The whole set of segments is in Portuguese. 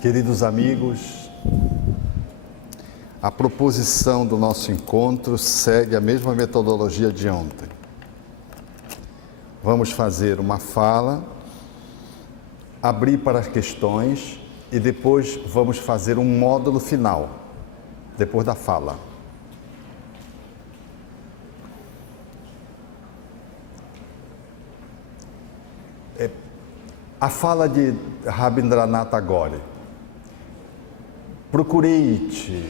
Queridos amigos, a proposição do nosso encontro segue a mesma metodologia de ontem. Vamos fazer uma fala, abrir para as questões e depois vamos fazer um módulo final, depois da fala. A fala de Rabindranath Tagore. Procurei-te,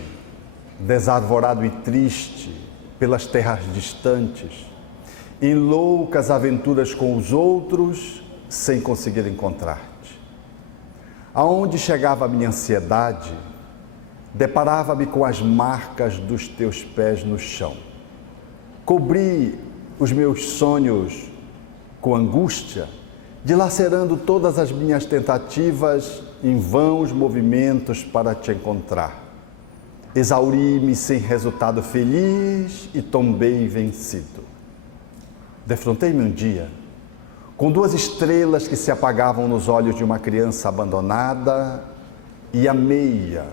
desarvorado e triste, pelas terras distantes, em loucas aventuras com os outros, sem conseguir encontrar-te. Aonde chegava a minha ansiedade, deparava-me com as marcas dos teus pés no chão. Cobri os meus sonhos com angústia, dilacerando todas as minhas tentativas em vãos movimentos para te encontrar. Exauri-me sem resultado feliz e tombei vencido. Defrontei-me um dia com duas estrelas que se apagavam nos olhos de uma criança abandonada e amei-a.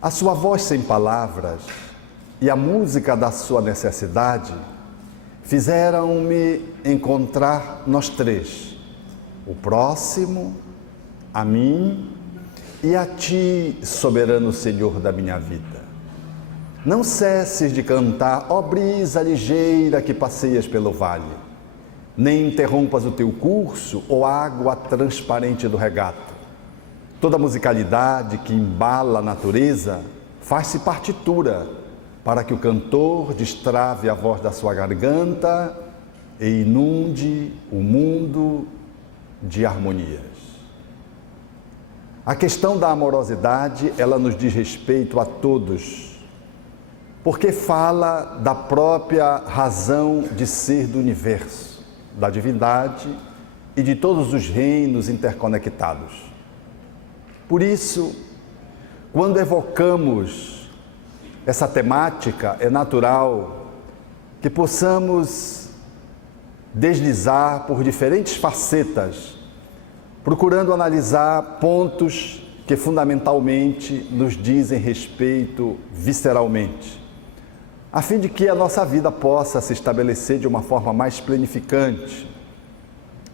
A sua voz sem palavras e a música da sua necessidade fizeram-me encontrar nós três, o próximo, a mim e a ti, soberano Senhor da minha vida. Não cesses de cantar, ó brisa ligeira que passeias pelo vale, nem interrompas o teu curso, ó água transparente do regato. Toda musicalidade que embala a natureza faz-se partitura, para que o cantor destrave a voz da sua garganta e inunde o mundo de harmonias. A questão da amorosidade, ela nos diz respeito a todos, porque fala da própria razão de ser do universo, da divindade e de todos os reinos interconectados. Por isso, quando evocamos essa temática, é natural que possamos deslizar por diferentes facetas, procurando analisar pontos que fundamentalmente nos dizem respeito visceralmente, a fim de que a nossa vida possa se estabelecer de uma forma mais planificante,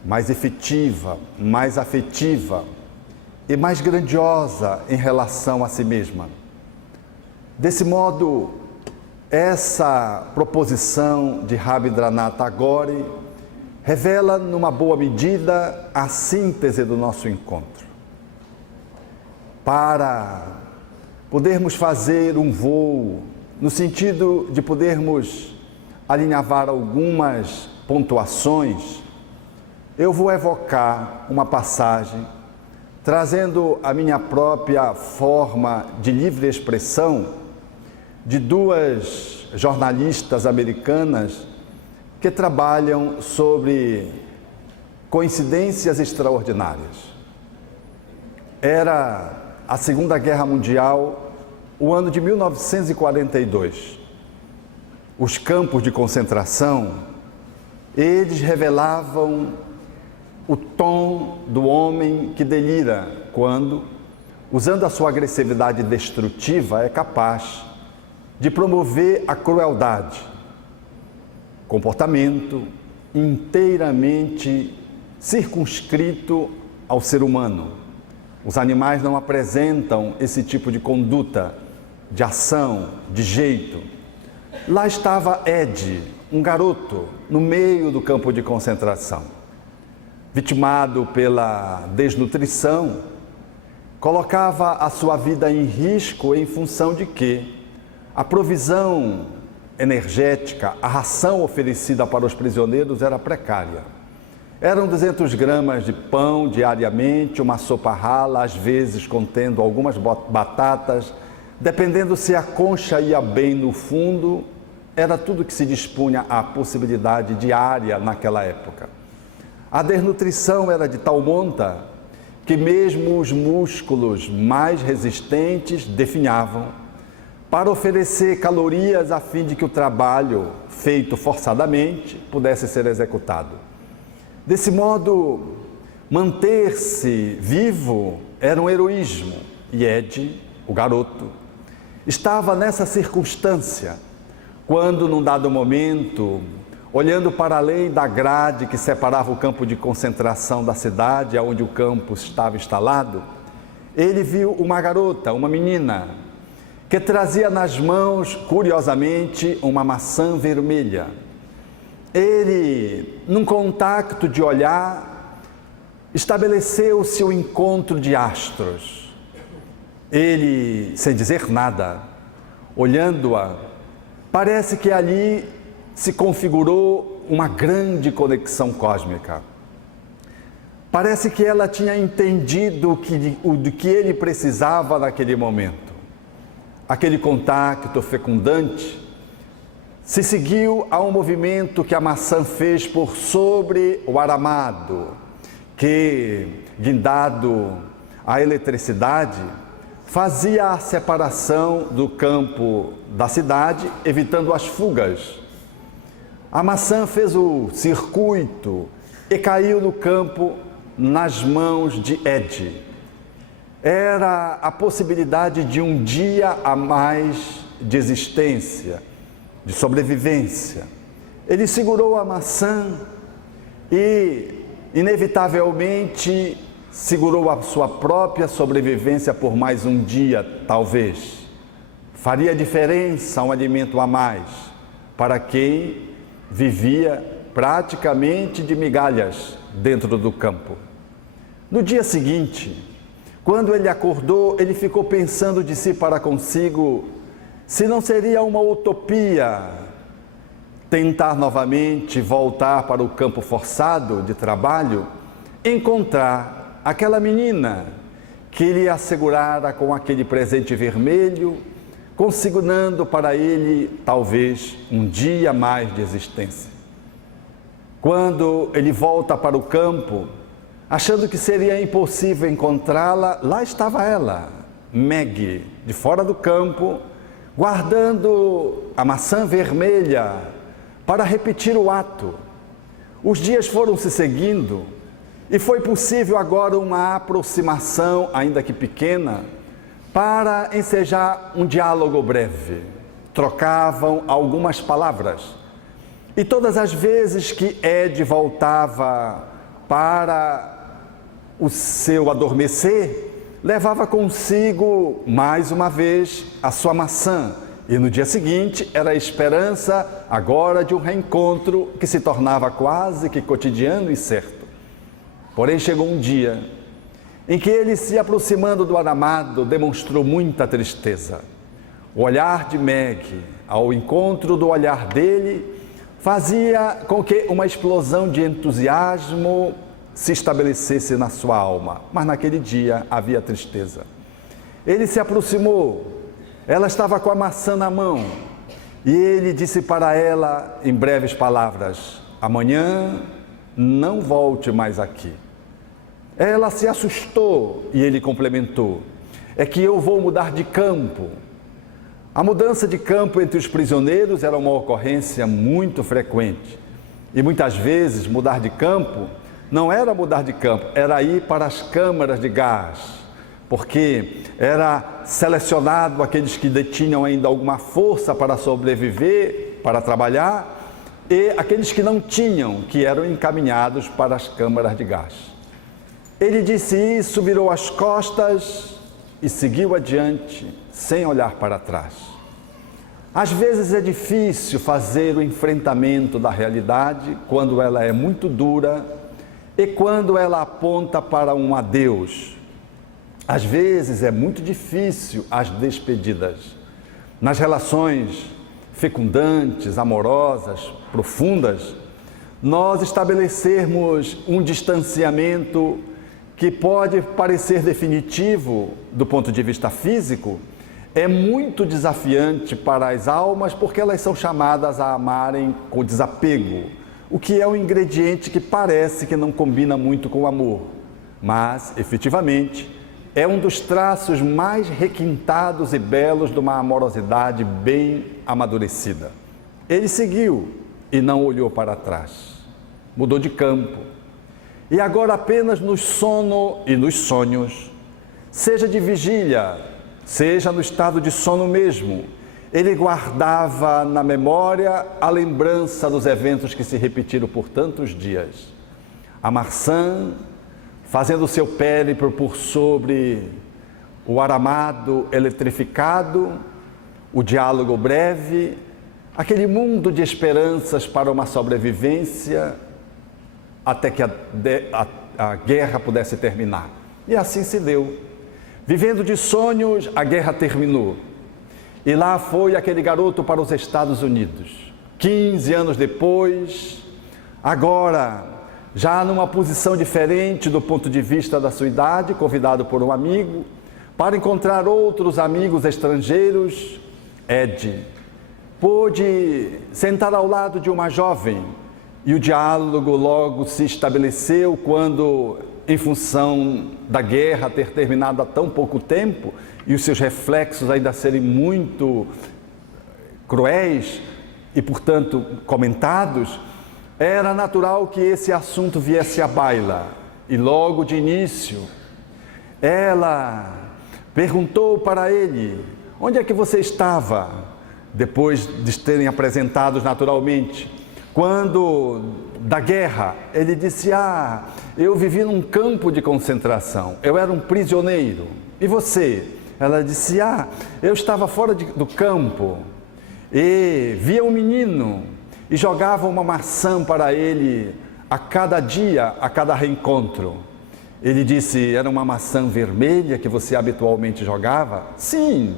mais efetiva, mais afetiva e mais grandiosa em relação a si mesma. Desse modo, essa proposição de Rabindranath Tagore revela, numa boa medida, a síntese do nosso encontro. Para podermos fazer um voo, no sentido de podermos alinhavar algumas pontuações, eu vou evocar uma passagem, trazendo a minha própria forma de livre expressão, de duas jornalistas americanas que trabalham sobre coincidências extraordinárias. Era a Segunda Guerra Mundial, o ano de 1942. Os campos de concentração, eles revelavam o tom do homem que delira quando, usando a sua agressividade destrutiva, é capaz de promover a crueldade, comportamento inteiramente circunscrito ao ser humano. Os animais não apresentam esse tipo de conduta, de ação, de jeito. Lá estava Ed, um garoto, no meio do campo de concentração, vitimado pela desnutrição, colocava a sua vida em risco em função de que a provisão energética, a ração oferecida para os prisioneiros era precária. Eram 200 gramas de pão diariamente, uma sopa rala, às vezes contendo algumas batatas, dependendo se a concha ia bem no fundo, era tudo que se dispunha à possibilidade diária naquela época. A desnutrição era de tal monta que mesmo os músculos mais resistentes definhavam para oferecer calorias a fim de que o trabalho feito forçadamente pudesse ser executado. Desse modo, Manter-se vivo era um heroísmo. E Ed, o garoto, estava nessa circunstância, quando num dado momento, olhando para além da grade que separava o campo de concentração da cidade, onde o campus estava instalado, ele viu uma garota, uma menina, que trazia nas mãos, curiosamente, uma maçã vermelha. Ele, num contacto de olhar, estabeleceu-se o encontro de astros. Ele, sem dizer nada, olhando-a, parece que ali se configurou uma grande conexão cósmica. Parece que ela tinha entendido do que ele precisava naquele momento. Aquele contato fecundante se seguiu a um movimento que a maçã fez por sobre o aramado, que, guindado à eletricidade, fazia a separação do campo da cidade, evitando as fugas. A maçã fez o circuito e caiu no campo nas mãos de Ed. Era a possibilidade de um dia a mais de existência, de sobrevivência. Ele segurou a maçã e, inevitavelmente, segurou a sua própria sobrevivência por mais um dia, talvez. Faria diferença um alimento a mais para quem vivia praticamente de migalhas dentro do campo. No dia seguinte, quando ele acordou, ele ficou pensando de si para consigo se não seria uma utopia tentar novamente voltar para o campo forçado de trabalho, encontrar aquela menina que lhe assegurara com aquele presente vermelho, consignando para ele, talvez, um dia mais de existência. Quando ele volta para o campo, achando que seria impossível encontrá-la, lá estava ela, Meg, de fora do campo, guardando a maçã vermelha para repetir o ato. Os dias foram se seguindo e foi possível agora uma aproximação, ainda que pequena, para ensejar um diálogo breve. Trocavam algumas palavras. E todas as vezes que Ed voltava para o seu adormecer, levava consigo, mais uma vez, a sua maçã. E no dia seguinte, era a esperança agora de um reencontro que se tornava quase que cotidiano e certo. Porém, chegou um dia em que ele, se aproximando do aramado, demonstrou muita tristeza. O olhar de Meg, ao encontro do olhar dele, fazia com que uma explosão de entusiasmo se estabelecesse na sua alma. Mas naquele dia havia tristeza. Ele se aproximou, ela estava com a maçã na mão, e ele disse para ela, em breves palavras: amanhã não volte mais aqui. Ela se assustou e ele complementou: é que eu vou mudar de campo. A mudança de campo entre os prisioneiros era uma ocorrência muito frequente. E muitas vezes mudar de campo não era mudar de campo, era ir para as câmaras de gás, porque era selecionado aqueles que detinham ainda alguma força para sobreviver, para trabalhar, e aqueles que não tinham, que eram encaminhados para as câmaras de gás. Ele disse isso, virou as costas e seguiu adiante, sem olhar para trás. Às vezes é difícil fazer o enfrentamento da realidade quando ela é muito dura e quando ela aponta para um adeus. Às vezes é muito difícil as despedidas. Nas relações fecundantes, amorosas, profundas, nós estabelecermos um distanciamento que pode parecer definitivo do ponto de vista físico, é muito desafiante para as almas, porque elas são chamadas a amarem com desapego, o que é um ingrediente que parece que não combina muito com o amor, mas, efetivamente, é um dos traços mais requintados e belos de uma amorosidade bem amadurecida. Ele seguiu e não olhou para trás, mudou de campo. e agora apenas no sono e nos sonhos, seja de vigília, seja no estado de sono mesmo, ele guardava na memória a lembrança dos eventos que se repetiram por tantos dias. A maçã fazendo seu périplo por sobre o aramado eletrificado, o diálogo breve, aquele mundo de esperanças para uma sobrevivência até que a guerra pudesse terminar. E assim se deu. Vivendo de sonhos, a guerra terminou. E lá foi aquele garoto para os Estados Unidos. 15 anos depois, agora, já numa posição diferente do ponto de vista da sua idade, convidado por um amigo, para encontrar outros amigos estrangeiros, Ed pôde sentar ao lado de uma jovem e o diálogo logo se estabeleceu quando, em função da guerra ter terminado há tão pouco tempo e os seus reflexos ainda serem muito cruéis e, portanto, comentados, era natural que esse assunto viesse à baila. E logo de início, ela perguntou para ele: onde é que você estava? Depois de terem apresentados naturalmente. Quando da guerra, ele disse: eu vivi num campo de concentração, eu era um prisioneiro. E você? Ela disse: eu estava fora do campo e via um menino e jogava uma maçã para ele a cada dia, a cada reencontro. Ele disse: era uma maçã vermelha que você habitualmente jogava? Sim.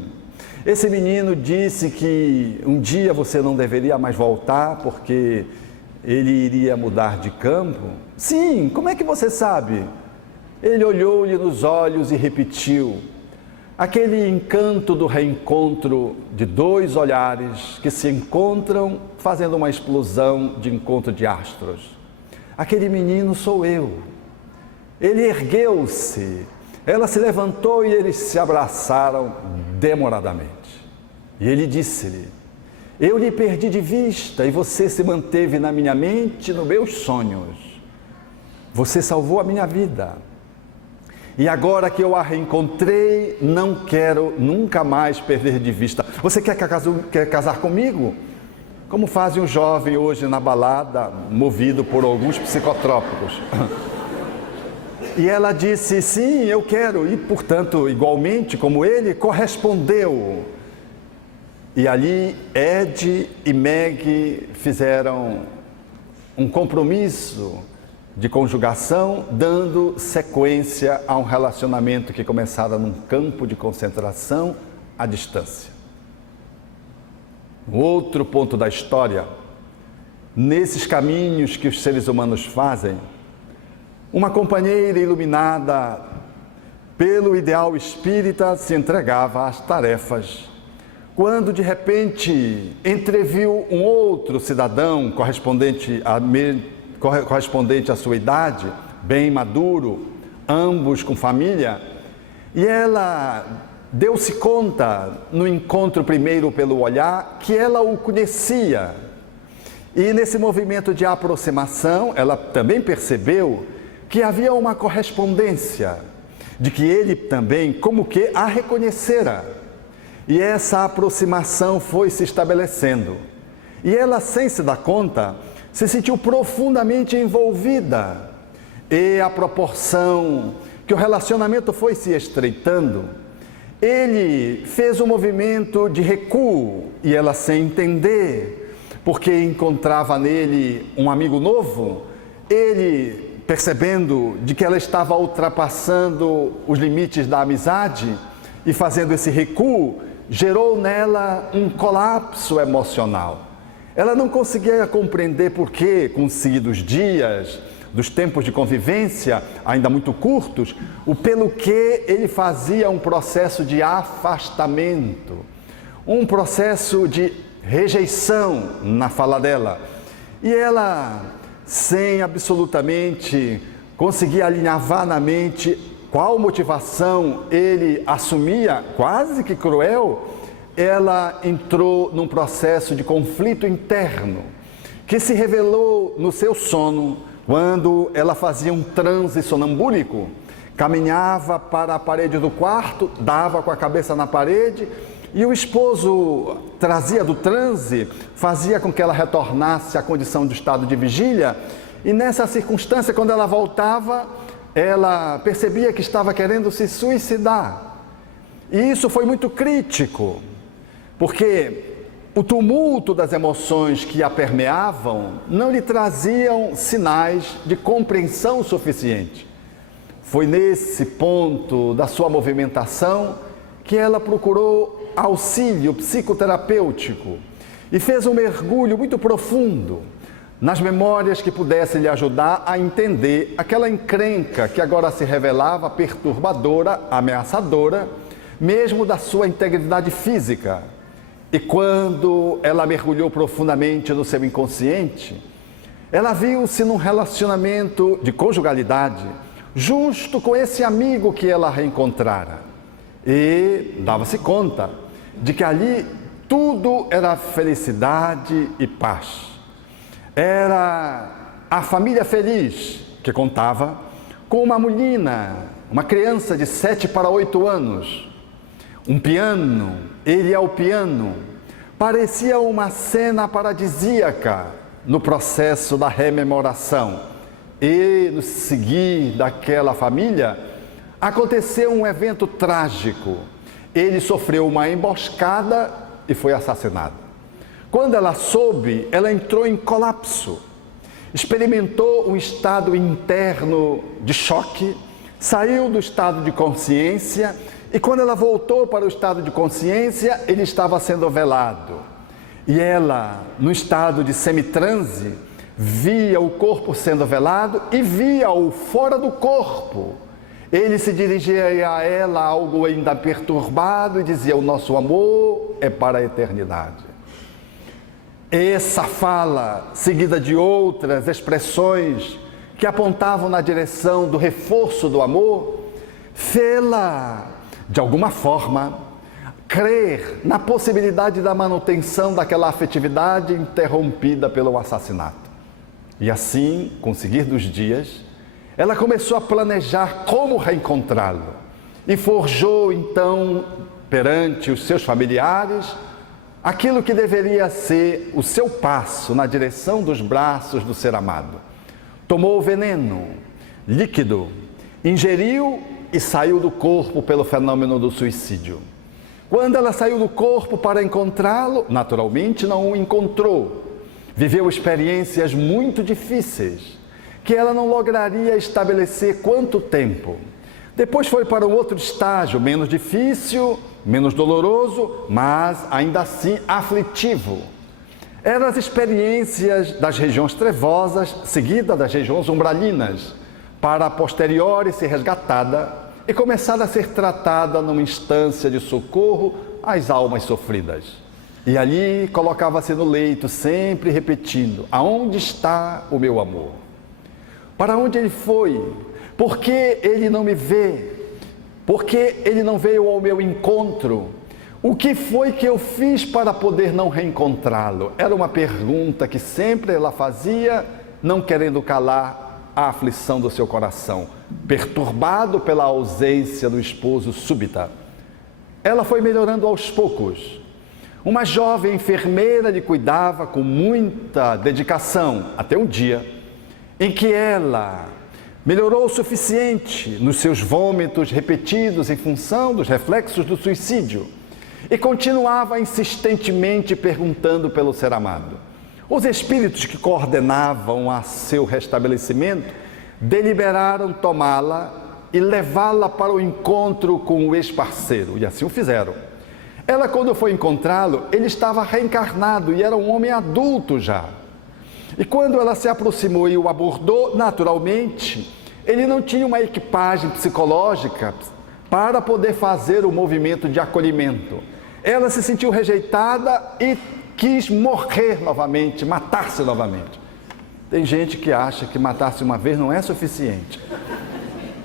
Esse menino disse que um dia você não deveria mais voltar porque ele iria mudar de campo? Sim, como é que você sabe? Ele olhou-lhe nos olhos e repetiu. Aquele encanto do reencontro de dois olhares que se encontram fazendo uma explosão de encontro de astros. Aquele menino sou eu. Ele ergueu-se, ela se levantou e eles se abraçaram demoradamente. E ele disse-lhe: eu lhe perdi de vista e você se manteve na minha mente, nos meus sonhos. Você salvou a minha vida. E agora que eu a reencontrei, não quero nunca mais perder de vista. Você quer casar comigo? Como faz um jovem hoje na balada, movido por alguns psicotrópicos. E ela disse: sim, eu quero. E, portanto, igualmente como ele, correspondeu. E ali Ed e Meg fizeram um compromisso de conjugação, dando sequência a um relacionamento que começara num campo de concentração à distância. Outro ponto da história, nesses caminhos que os seres humanos fazem, uma companheira iluminada pelo ideal espírita se entregava às tarefas, quando de repente entreviu um outro cidadão correspondente à sua idade, bem maduro, ambos com família, e ela deu-se conta, no encontro primeiro pelo olhar, que ela o conhecia. E nesse movimento de aproximação, ela também percebeu que havia uma correspondência, de que ele também, como que, a reconhecera. E essa aproximação foi se estabelecendo. E ela, sem se dar conta, se sentiu profundamente envolvida. E à proporção que o relacionamento foi se estreitando, ele fez um movimento de recuo e ela, sem entender, porque encontrava nele um amigo novo, ele, percebendo de que ela estava ultrapassando os limites da amizade e fazendo esse recuo, gerou nela um colapso emocional. Ela não conseguia compreender por que, com os dias, dos tempos de convivência, ainda muito curtos, o pelo que ele fazia um processo de afastamento, um processo de rejeição na fala dela. E ela, sem absolutamente conseguir alinhavar na mente qual motivação ele assumia, quase que cruel, ela entrou num processo de conflito interno, que se revelou no seu sono Quando ela fazia um transe sonambúlico, caminhava para a parede do quarto, dava com a cabeça na parede, e o esposo trazia do transe, fazia com que ela retornasse à condição de estado de vigília, e nessa circunstância, quando ela voltava, ela percebia que estava querendo se suicidar. E isso foi muito crítico, porque o tumulto das emoções que a permeavam não lhe traziam sinais de compreensão suficiente. Foi nesse ponto da sua movimentação que ela procurou auxílio psicoterapêutico e fez um mergulho muito profundo nas memórias que pudessem lhe ajudar a entender aquela encrenca que agora se revelava perturbadora, ameaçadora, mesmo da sua integridade física. E quando ela mergulhou profundamente no seu inconsciente, ela viu-se num relacionamento de conjugalidade, justo com esse amigo que ela reencontrara. E dava-se conta de que ali tudo era felicidade e paz. Era a família feliz que contava com uma menina, uma criança de 7 para 8 anos, um piano, ele ao piano. Parecia uma cena paradisíaca no processo da rememoração. E no seguir daquela família, aconteceu um evento trágico. Ele sofreu uma emboscada e foi assassinado. Quando ela soube, ela entrou em colapso. Experimentou um estado interno de choque, saiu do estado de consciência e quando ela voltou para o estado de consciência, ele estava sendo velado. E ela, no estado de semitranse, via o corpo sendo velado e via-o fora do corpo. Ele se dirigia a ela, algo ainda perturbado, e dizia: o nosso amor é para a eternidade. Essa fala, seguida de outras expressões que apontavam na direção do reforço do amor, fê-la, de alguma forma, crer na possibilidade da manutenção daquela afetividade interrompida pelo assassinato. E assim, com o seguir dos dias, ela começou a planejar como reencontrá-lo e forjou então, perante os seus familiares, aquilo que deveria ser o seu passo na direção dos braços do ser amado. Tomou o veneno líquido, ingeriu e saiu do corpo pelo fenômeno do suicídio. Quando ela saiu do corpo para encontrá-lo, naturalmente não o encontrou. Viveu experiências muito difíceis, que ela não lograria estabelecer quanto tempo. Depois foi para um outro estágio, menos difícil, menos doloroso, mas ainda assim aflitivo. Eram as experiências das regiões trevosas, seguidas das regiões umbralinas, para a posteriori ser resgatada e começar a ser tratada numa instância de socorro às almas sofridas. E ali colocava-se no leito, sempre repetindo: aonde está o meu amor? Para onde ele foi? Por que ele não me vê? Por que ele não veio ao meu encontro? O que foi que eu fiz para poder não reencontrá-lo? Era uma pergunta que sempre ela fazia, não querendo calar a aflição do seu coração, perturbado pela ausência do esposo súbita. Ela foi melhorando aos poucos. Uma jovem enfermeira lhe cuidava com muita dedicação, até um dia em que ela melhorou o suficiente nos seus vômitos repetidos em função dos reflexos do suicídio e continuava insistentemente perguntando pelo ser amado. Os espíritos que coordenavam a seu restabelecimento deliberaram tomá-la e levá-la para o encontro com o ex-parceiro, e assim o fizeram. Ela, quando foi encontrá-lo, ele estava reencarnado e era um homem adulto já. E quando ela se aproximou e o abordou, naturalmente, ele não tinha uma equipagem psicológica para poder fazer o movimento de acolhimento. Ela se sentiu rejeitada e quis morrer novamente, matar-se novamente. Tem gente que acha que matar-se uma vez não é suficiente.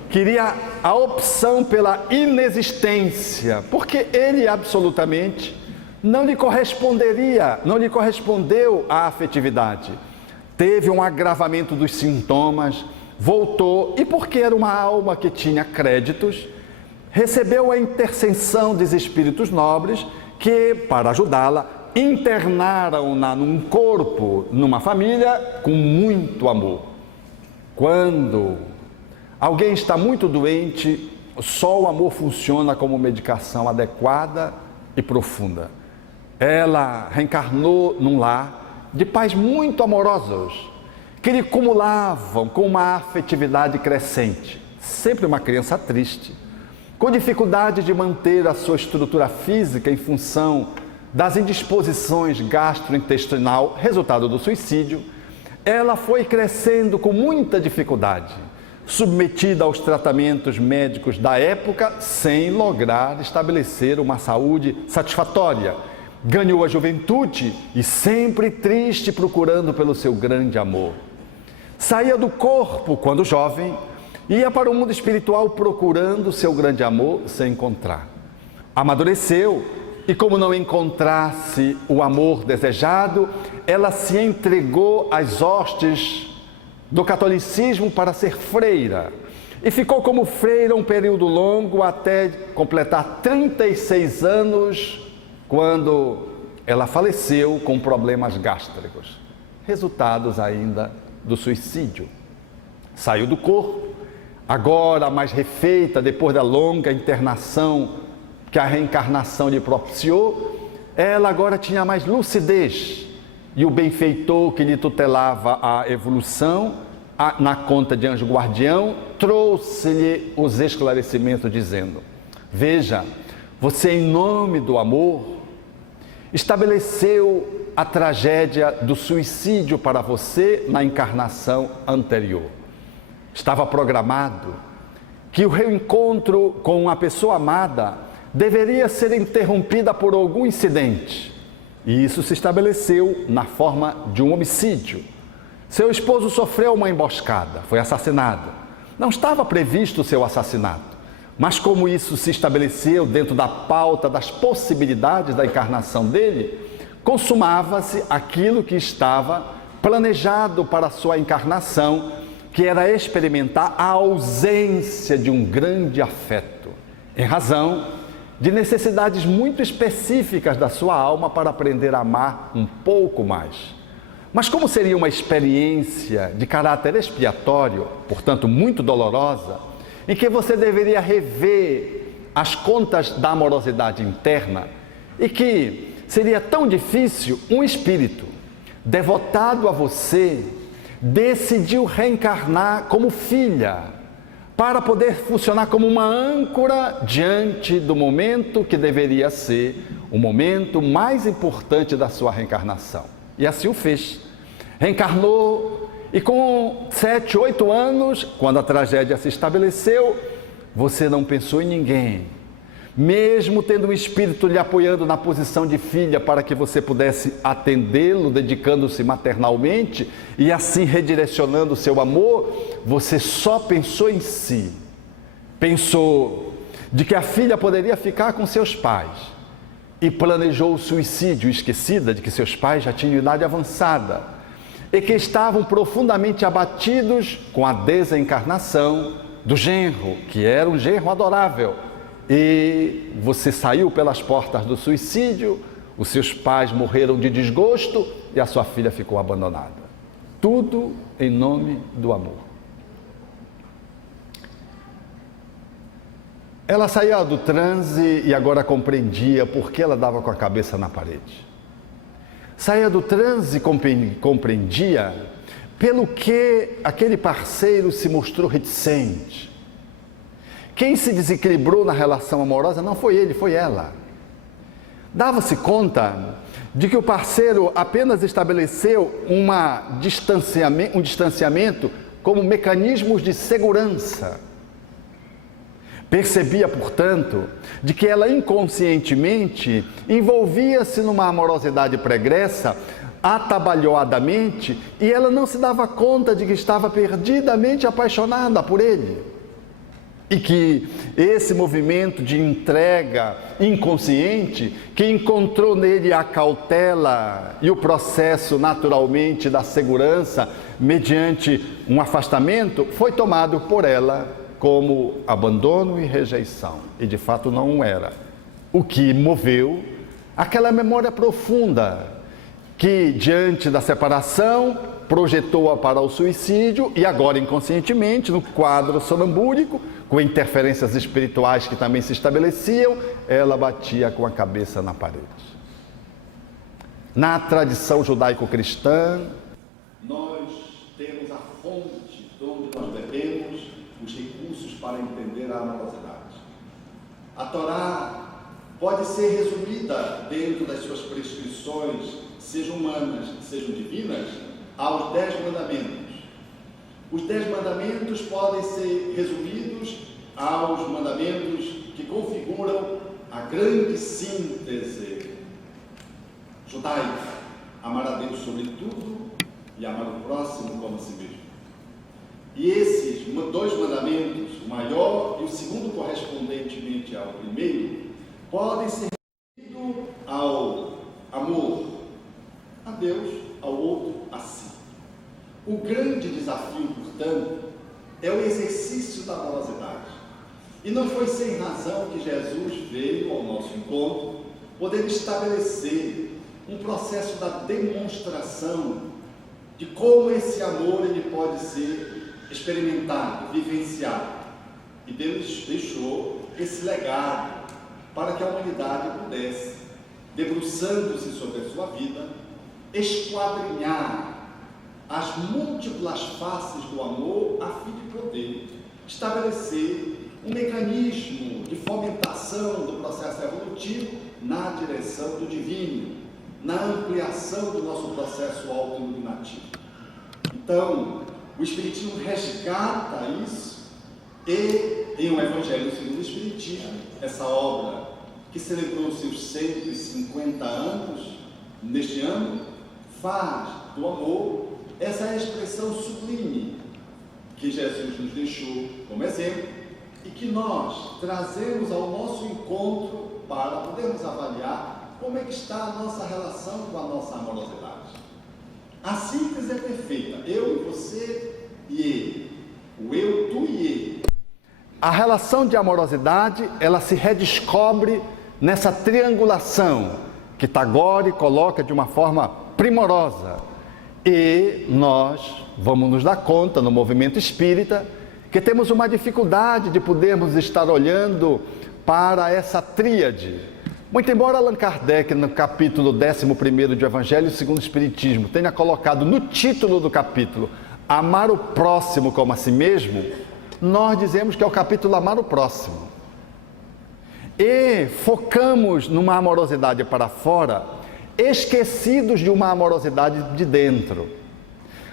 Queria a opção pela inexistência, porque ele absolutamente não lhe corresponderia, não lhe correspondeu à afetividade. teve um agravamento dos sintomas, voltou e, porque era uma alma que tinha créditos, recebeu a intercessão dos espíritos nobres que, para ajudá-la, internaram-na num corpo, numa família, com muito amor. Quando alguém está muito doente, só o amor funciona como medicação adequada e profunda. Ela reencarnou num lar de pais muito amorosos, que lhe cumulavam com uma afetividade crescente. Sempre uma criança triste, com dificuldade de manter a sua estrutura física em função das indisposições gastrointestinal, resultado do suicídio, ela foi crescendo com muita dificuldade, submetida aos tratamentos médicos da época, sem lograr estabelecer uma saúde satisfatória. Ganhou a juventude e sempre triste, procurando pelo seu grande amor. Saía do corpo quando jovem, ia para o mundo espiritual procurando seu grande amor sem encontrar. Amadureceu e, como não encontrasse o amor desejado, ela se entregou às hostes do catolicismo para ser freira. E ficou como freira um período longo até completar 36 anos, quando ela faleceu com problemas gástricos, resultados ainda do suicídio. Saiu do corpo, agora mais refeita, depois da longa internação que a reencarnação lhe propiciou, ela agora tinha mais lucidez, e o benfeitor que lhe tutelava a evolução, na conta de anjo guardião, trouxe-lhe os esclarecimentos dizendo: veja, você, em nome do amor, estabeleceu a tragédia do suicídio para você na encarnação anterior. Estava programado que o reencontro com uma pessoa amada deveria ser interrompida por algum incidente. E isso se estabeleceu na forma de um homicídio. Seu esposo sofreu uma emboscada, foi assassinado. Não estava previsto o seu assassinato, mas como isso se estabeleceu dentro da pauta das possibilidades da encarnação dele, consumava-se aquilo que estava planejado para a sua encarnação, que era experimentar a ausência de um grande afeto, em razão de necessidades muito específicas da sua alma para aprender a amar um pouco mais. Mas como seria uma experiência de caráter expiatório, portanto muito dolorosa, em que você deveria rever as contas da amorosidade interna, e que seria tão difícil, um espírito devotado a você decidiu reencarnar como filha, para poder funcionar como uma âncora diante do momento que deveria ser o momento mais importante da sua reencarnação. E assim o fez. Reencarnou e com 7, 8 anos, quando a tragédia se estabeleceu, você não pensou em ninguém. Mesmo tendo um espírito lhe apoiando na posição de filha para que você pudesse atendê-lo, dedicando-se maternalmente e assim redirecionando o seu amor, você só pensou em si. Pensou de que a filha poderia ficar com seus pais e planejou o suicídio, esquecida de que seus pais já tinham idade avançada e que estavam profundamente abatidos com a desencarnação do genro, que era um genro adorável. E você saiu pelas portas do suicídio, os seus pais morreram de desgosto e a sua filha ficou abandonada. Tudo em nome do amor. Ela saía do transe e agora compreendia por que ela dava com a cabeça na parede. Saía do transe e compreendia pelo que aquele parceiro se mostrou reticente. Quem se desequilibrou na relação amorosa não foi ele, foi ela. Dava-se conta de que o parceiro apenas estabeleceu um distanciamento como mecanismos de segurança. Percebia, portanto, de que ela inconscientemente envolvia-se numa amorosidade pregressa, atabalhoadamente, e ela não se dava conta de que estava perdidamente apaixonada por ele. E que esse movimento de entrega inconsciente, que encontrou nele a cautela e o processo naturalmente da segurança, mediante um afastamento, foi tomado por ela como abandono e rejeição. E de fato não era. O que moveu aquela memória profunda que, diante da separação, projetou-a para o suicídio e agora inconscientemente, no quadro sonambúlico, com interferências espirituais que também se estabeleciam, ela batia com a cabeça na parede. Na tradição judaico-cristã, nós temos a fonte de onde nós bebemos os recursos para entender a amorosidade. A Torá pode ser resumida dentro das suas prescrições, sejam humanas, sejam divinas, aos 10 mandamentos. Os 10 mandamentos podem ser resumidos aos mandamentos que configuram a grande síntese judaica: amar a Deus sobre tudo e amar o próximo como a si mesmo. E esses 2 mandamentos, o maior e o segundo correspondentemente ao primeiro, podem ser resumidos ao amor a Deus, ao outro, a si. O grande desafio, portanto, é o exercício da amorosidade. E não foi sem razão que Jesus veio ao nosso encontro, podendo estabelecer um processo da demonstração de como esse amor ele pode ser experimentado, vivenciado. E Deus deixou esse legado para que a humanidade pudesse, debruçando-se sobre a sua vida, esquadrinhar as múltiplas faces do amor, a fim de poder estabelecer um mecanismo de fomentação do processo evolutivo na direção do divino, na ampliação do nosso processo auto-iluminativo. Então, o Espiritismo resgata isso e, em um Evangelho segundo o Espiritismo, essa obra que celebrou seus 150 anos, neste ano, faz do amor essa expressão sublime que Jesus nos deixou como exemplo e que nós trazemos ao nosso encontro para podermos avaliar como é que está a nossa relação com a nossa amorosidade. A síntese é perfeita: eu e você e ele, o eu, tu e ele. A relação de amorosidade, ela se redescobre nessa triangulação que Tagore coloca de uma forma primorosa. E nós vamos nos dar conta, no movimento espírita, que temos uma dificuldade de podermos estar olhando para essa tríade. Muito embora Allan Kardec, no capítulo 11º de Evangelho segundo o Espiritismo, tenha colocado no título do capítulo Amar o próximo como a si mesmo, nós dizemos que é o capítulo Amar o próximo. E focamos numa amorosidade para fora, esquecidos de uma amorosidade de dentro.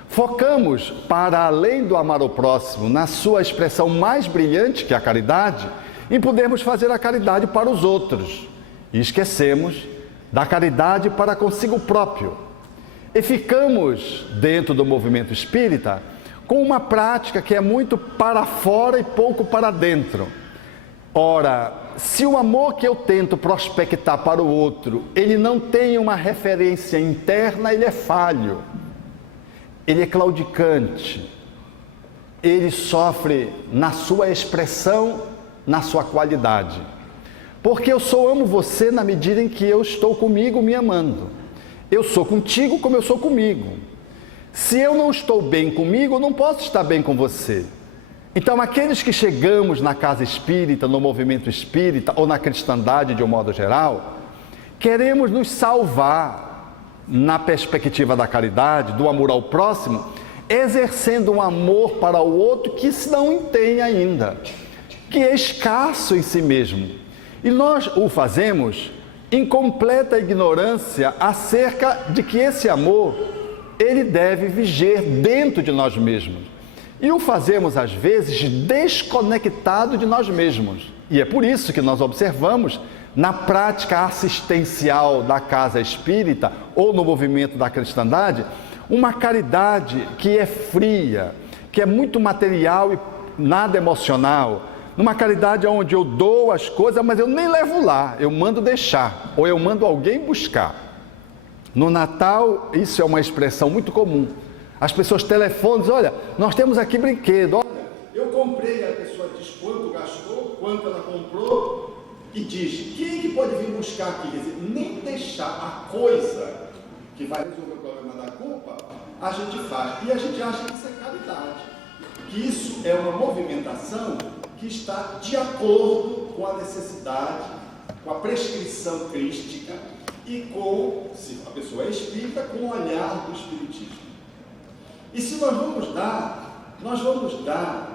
Focamos para além do amar o próximo, na sua expressão mais brilhante, que é a caridade, em podermos fazer a caridade para os outros. E esquecemos da caridade para consigo próprio. E ficamos, dentro do movimento espírita, com uma prática que é muito para fora e pouco para dentro. Ora, se o amor que eu tento prospectar para o outro, ele não tem uma referência interna, ele é falho, ele é claudicante, ele sofre na sua expressão, na sua qualidade. Porque eu só amo você na medida em que eu estou comigo me amando. Eu sou contigo como eu sou comigo. Se eu não estou bem comigo, eu não posso estar bem com você. Então, aqueles que chegamos na casa espírita, no movimento espírita ou na cristandade de um modo geral, queremos nos salvar na perspectiva da caridade, do amor ao próximo, exercendo um amor para o outro que se não tem ainda, que é escasso em si mesmo. E nós o fazemos em completa ignorância acerca de que esse amor, ele deve viger dentro de nós mesmos. E o fazemos, às vezes, desconectado de nós mesmos. E é por isso que nós observamos, na prática assistencial da casa espírita, ou no movimento da cristandade, uma caridade que é fria, que é muito material e nada emocional, numa caridade onde eu dou as coisas, mas eu nem levo lá, eu mando deixar, ou eu mando alguém buscar. No Natal, isso é uma expressão muito comum. As pessoas telefonam e dizem, olha, nós temos aqui brinquedo. Olha, eu comprei, a pessoa diz quanto gastou, quanto ela comprou, e diz, quem é que pode vir buscar aqui? Quer dizer, nem deixar a coisa que vai resolver o problema da culpa, a gente faz. E a gente acha que isso é caridade. Que isso é uma movimentação que está de acordo com a necessidade, com a prescrição crística e com, se a pessoa é espírita, com o olhar do espiritismo. E se nós vamos dar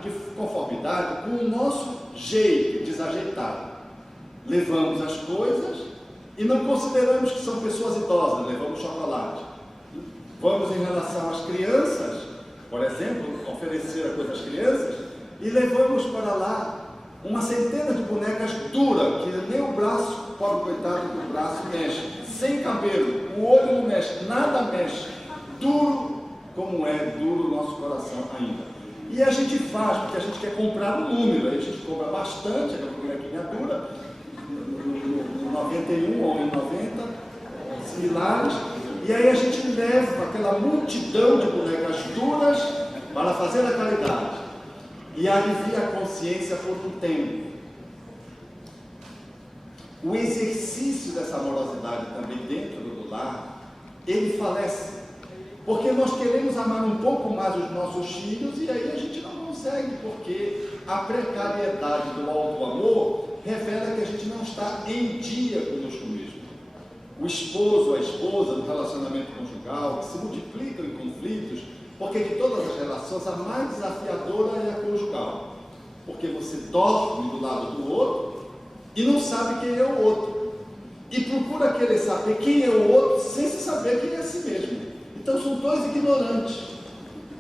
de conformidade com o nosso jeito desajeitado. Levamos as coisas e não consideramos que são pessoas idosas, levamos chocolate. Vamos em relação às crianças, por exemplo, oferecer a coisa às crianças, e levamos para lá uma centena de bonecas duras, que nem o braço, pobre coitado do braço, mexe, sem cabelo, o olho não mexe, nada mexe, duro como é duro o nosso coração ainda. E a gente faz, porque a gente quer comprar um número, aí a gente compra bastante, aquela bonequinha dura, no 91 ou em 90, similares, e aí a gente leva aquela multidão de bonecas duras para fazer a caridade e alivia a consciência por um tempo. O exercício dessa amorosidade também dentro do lar, ele falece, porque nós queremos amar um pouco mais os nossos filhos e aí a gente não consegue, porque a precariedade do auto-amor revela que a gente não está em dia conosco mesmo. O esposo, a esposa, no relacionamento conjugal, que se multiplicam em conflitos, porque de todas as relações, a mais desafiadora é a conjugal. Porque você dorme do lado do outro e não sabe quem é o outro. E procura querer saber quem é o outro sem se saber quem é a si mesmo. Então são dois ignorantes.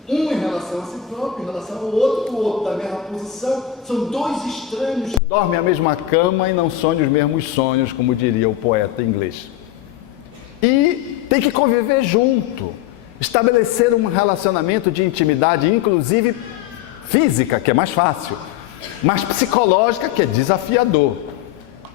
Um em relação a si próprio, em relação ao outro, o outro da mesma posição. São dois estranhos que dormem a mesma cama e não sonham os mesmos sonhos, como diria o poeta inglês. E tem que conviver junto, estabelecer um relacionamento de intimidade, inclusive física, que é mais fácil, mas psicológica, que é desafiador.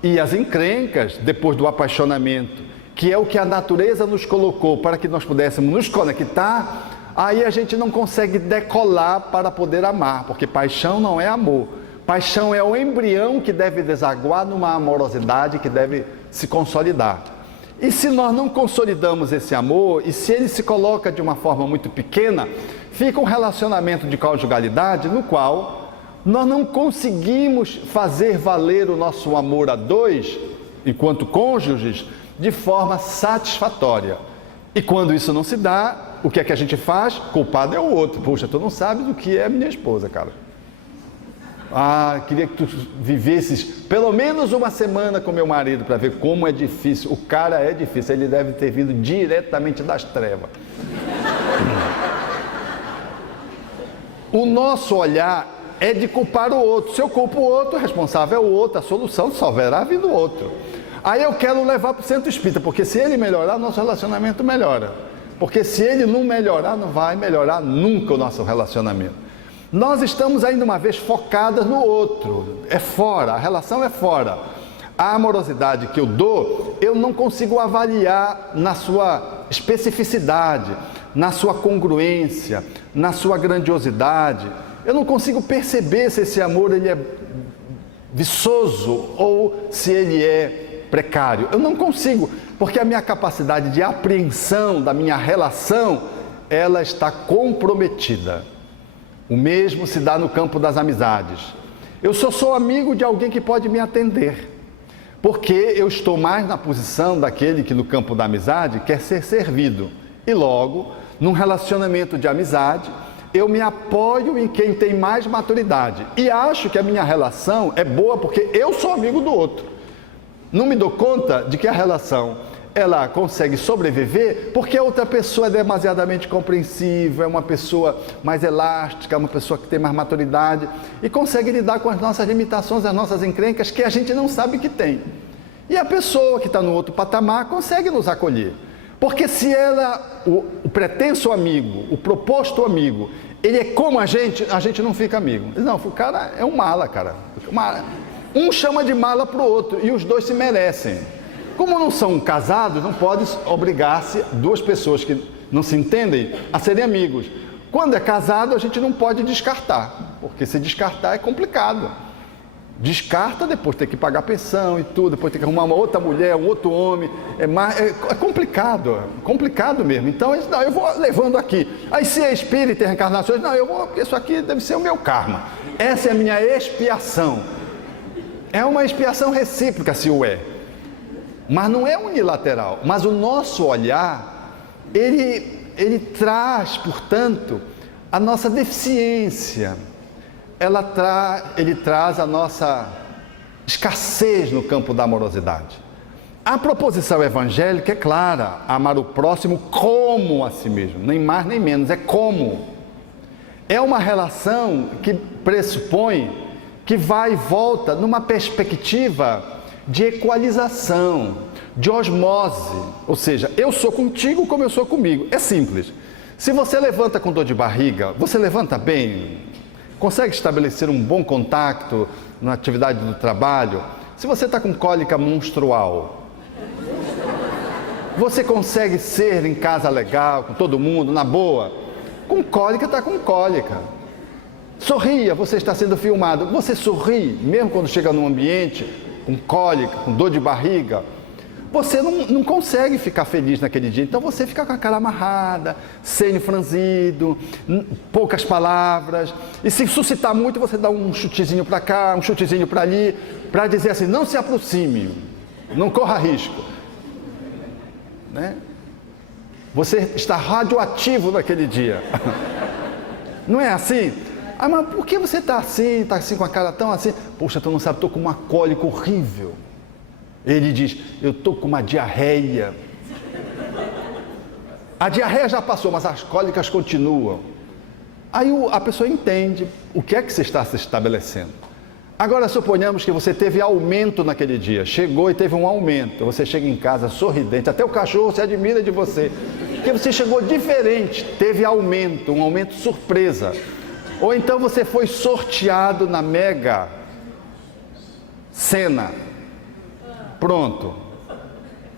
E as encrencas, depois do apaixonamento, que é o que a natureza nos colocou para que nós pudéssemos nos conectar, aí a gente não consegue decolar para poder amar, porque paixão não é amor. Paixão é o embrião que deve desaguar numa amorosidade que deve se consolidar. E se nós não consolidamos esse amor, e se ele se coloca de uma forma muito pequena, fica um relacionamento de conjugalidade no qual nós não conseguimos fazer valer o nosso amor a dois, enquanto cônjuges, de forma satisfatória. E quando isso não se dá, o que é que a gente faz? Culpado é o outro. Puxa, tu não sabes o que é minha esposa, cara. Ah, queria que tu vivesses pelo menos uma semana com meu marido para ver como é difícil. O cara é difícil, ele deve ter vindo diretamente das trevas. O nosso olhar é de culpar o outro. Se eu culpo o outro, o responsável é o outro, a solução só verá vindo o outro. Aí eu quero levar para o centro espírita, porque se ele melhorar, nosso relacionamento melhora. Porque se ele não melhorar, não vai melhorar nunca o nosso relacionamento. Nós estamos ainda uma vez focadas no outro, é fora, a relação é fora. A amorosidade que eu dou, eu não consigo avaliar na sua especificidade, na sua congruência, na sua grandiosidade. Eu não consigo perceber se esse amor ele é viçoso ou se ele é precário. Eu não consigo, porque a minha capacidade de apreensão da minha relação, ela está comprometida. O mesmo se dá no campo das amizades. Eu só sou amigo de alguém que pode me atender, porque eu estou mais na posição daquele que no campo da amizade quer ser servido. E logo, num relacionamento de amizade, eu me apoio em quem tem mais maturidade. E acho que a minha relação é boa porque eu sou amigo do outro. Não me dou conta de que a relação ela consegue sobreviver porque a outra pessoa é demasiadamente compreensiva, é uma pessoa mais elástica, é uma pessoa que tem mais maturidade e consegue lidar com as nossas limitações, as nossas encrencas que a gente não sabe que tem. E a pessoa que está no outro patamar consegue nos acolher. Porque se ela, o pretenso amigo, o proposto amigo, ele é como a gente não fica amigo. Não, o cara é um mala, cara. Um chama de mala para o outro e os dois se merecem. Como não são casados, não pode obrigar-se duas pessoas que não se entendem a serem amigos. Quando é casado, a gente não pode descartar, porque se descartar é complicado. Descarta, depois tem que pagar pensão e tudo, depois tem que arrumar uma outra mulher, um outro homem, é complicado mesmo. Então, não, eu vou levando aqui. Aí se é espírito e reencarnações, não, isso aqui deve ser o meu karma. Essa é a minha expiação. É uma expiação recíproca, se o é. Mas não é unilateral. Mas o nosso olhar, ele traz, portanto, a nossa deficiência. Ele traz a nossa escassez no campo da amorosidade. A proposição evangélica é clara: amar o próximo como a si mesmo, nem mais nem menos, é como. É uma relação que pressupõe que vai e volta numa perspectiva de equalização, de osmose, ou seja, eu sou contigo como eu sou comigo. É simples. Se você levanta com dor de barriga, você levanta bem? Consegue estabelecer um bom contato na atividade do trabalho? Se você está com cólica menstrual, você consegue ser em casa legal, com todo mundo, na boa? Com cólica, está com cólica. Sorria, você está sendo filmado. Você sorri, mesmo quando chega num ambiente com cólica, com dor de barriga, você não consegue ficar feliz naquele dia. Então você fica com a cara amarrada, senho franzido, poucas palavras. E se suscitar muito, você dá um chutezinho para cá, um chutezinho para ali, para dizer assim, não se aproxime, não corra risco. Né? Você está radioativo naquele dia. Não é assim? Ah, mas por que você está assim com a cara tão assim? Poxa, tu não sabe, estou com uma cólica horrível. Ele diz, eu estou com uma diarreia. A diarreia já passou, mas as cólicas continuam. Aí a pessoa entende o que é que você está se estabelecendo. Agora suponhamos que você teve aumento naquele dia, chegou e teve um aumento. Você chega em casa sorridente, até o cachorro se admira de você, porque você chegou diferente, teve aumento, um aumento surpresa. Ou então você foi sorteado na Mega Sena. Pronto.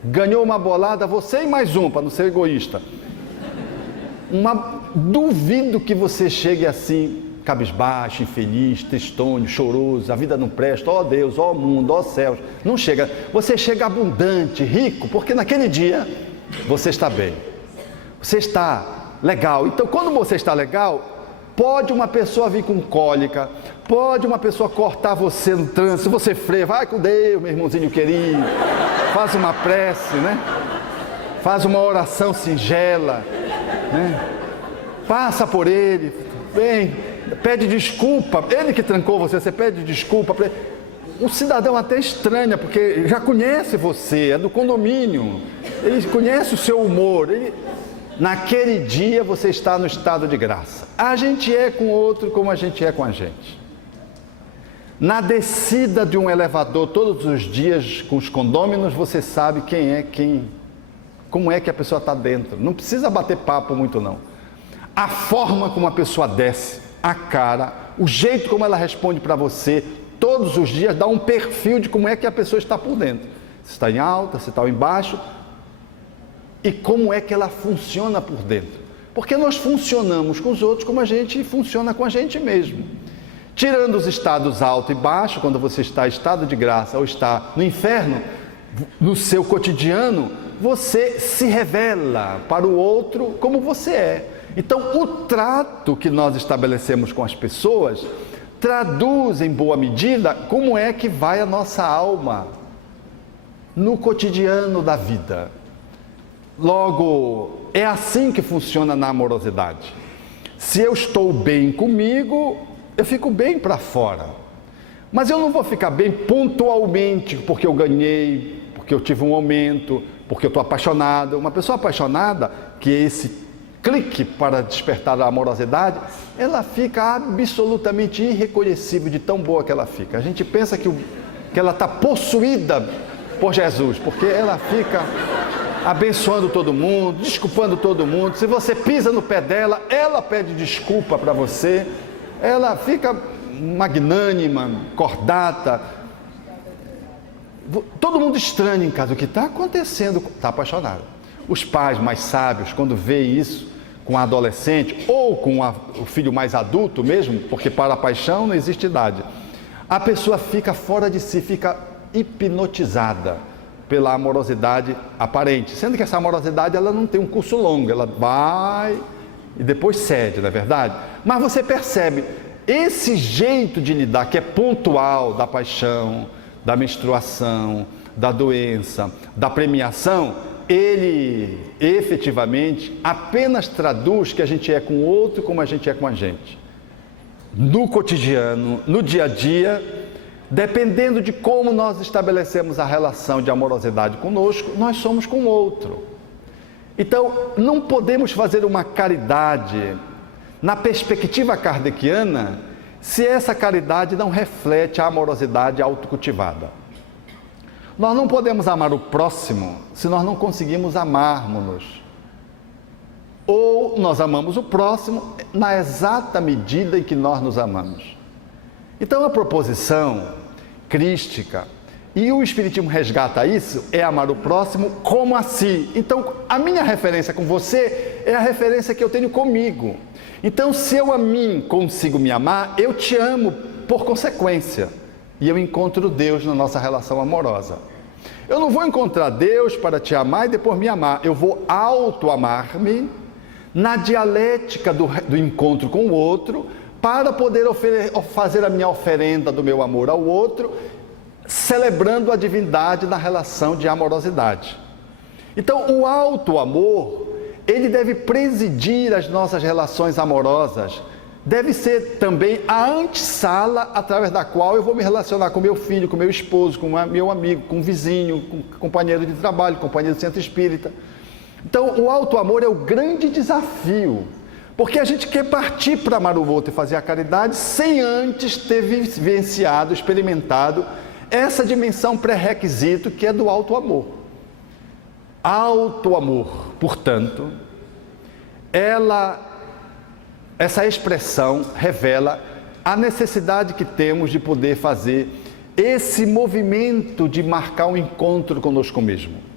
Ganhou uma bolada, você e mais um, para não ser egoísta. Duvido que você chegue assim, cabisbaixo, infeliz, tristonho, choroso, a vida não presta, ó Deus, ó mundo, ó céus. Não chega. Você chega abundante, rico, porque naquele dia você está bem. Você está legal. Então, quando você está legal, pode uma pessoa vir com cólica, pode uma pessoa cortar você no trânsito, você freia, vai com Deus, meu irmãozinho querido, faz uma prece, né? Faz uma oração singela, né? Passa por ele, vem, pede desculpa, ele que trancou você, você pede desculpa para ele. O cidadão até estranha, porque já conhece você, é do condomínio, ele conhece o seu humor, naquele dia você está no estado de graça. A gente é com o outro como a gente é com a gente. Na descida de um elevador todos os dias com os condôminos, você sabe quem é quem, como é que a pessoa está dentro. Não precisa bater papo muito não. A forma como a pessoa desce, a cara, o jeito como ela responde para você, todos os dias dá um perfil de como é que a pessoa está por dentro. Se está em alta, se está em baixo, e como é que ela funciona por dentro. Porque nós funcionamos com os outros como a gente funciona com a gente mesmo. Tirando os estados alto e baixo, quando você está em estado de graça ou está no inferno, no seu cotidiano, você se revela para o outro como você é. Então, o trato que nós estabelecemos com as pessoas traduz, em boa medida, como é que vai a nossa alma no cotidiano da vida. Logo, é assim que funciona na amorosidade. Se eu estou bem comigo, eu fico bem para fora. Mas eu não vou ficar bem pontualmente porque eu ganhei, porque eu tive um aumento, porque eu estou apaixonado. Uma pessoa apaixonada, que é esse clique para despertar a amorosidade, ela fica absolutamente irreconhecível de tão boa que ela fica. A gente pensa que ela está possuída por Jesus, porque ela fica abençoando todo mundo, desculpando todo mundo. Se você pisa no pé dela, ela pede desculpa para você. Ela fica magnânima, cordata. Todo mundo estranha em casa. O que está acontecendo? Está apaixonado. Os pais mais sábios, quando veem isso com a adolescente ou com o filho mais adulto mesmo, porque para a paixão não existe idade, a pessoa fica fora de si, fica hipnotizada pela amorosidade aparente, sendo que essa amorosidade ela não tem um curso longo, ela vai e depois cede, não é verdade? Mas você percebe, esse jeito de lidar que é pontual da paixão, da menstruação, da doença, da premiação, ele efetivamente apenas traduz que a gente é com o outro como a gente é com a gente. No cotidiano, no dia a dia, dependendo de como nós estabelecemos a relação de amorosidade conosco, nós somos com o outro. Então, não podemos fazer uma caridade na perspectiva kardeciana se essa caridade não reflete a amorosidade autocultivada. Nós não podemos amar o próximo se nós não conseguimos amarmos-nos. Ou nós amamos o próximo na exata medida em que nós nos amamos. Então a proposição crística, e o Espiritismo resgata isso, é amar o próximo como a si. Então a minha referência com você é a referência que eu tenho comigo. Então se eu a mim consigo me amar, eu te amo por consequência. E eu encontro Deus na nossa relação amorosa. Eu não vou encontrar Deus para te amar e depois me amar. Eu vou auto-amar-me na dialética do encontro com o outro, para poder fazer a minha oferenda do meu amor ao outro, celebrando a divindade na relação de amorosidade. Então, o auto-amor, ele deve presidir as nossas relações amorosas, deve ser também a antessala através da qual eu vou me relacionar com meu filho, com meu esposo, com meu amigo, com o vizinho, com companheiro de trabalho, companheiro de centro espírita. Então, o auto-amor é o grande desafio, porque a gente quer partir para amar o outro e fazer a caridade sem antes ter vivenciado, experimentado essa dimensão pré-requisito que é do auto-amor. Auto-amor, portanto, essa expressão revela a necessidade que temos de poder fazer esse movimento de marcar um encontro conosco mesmo.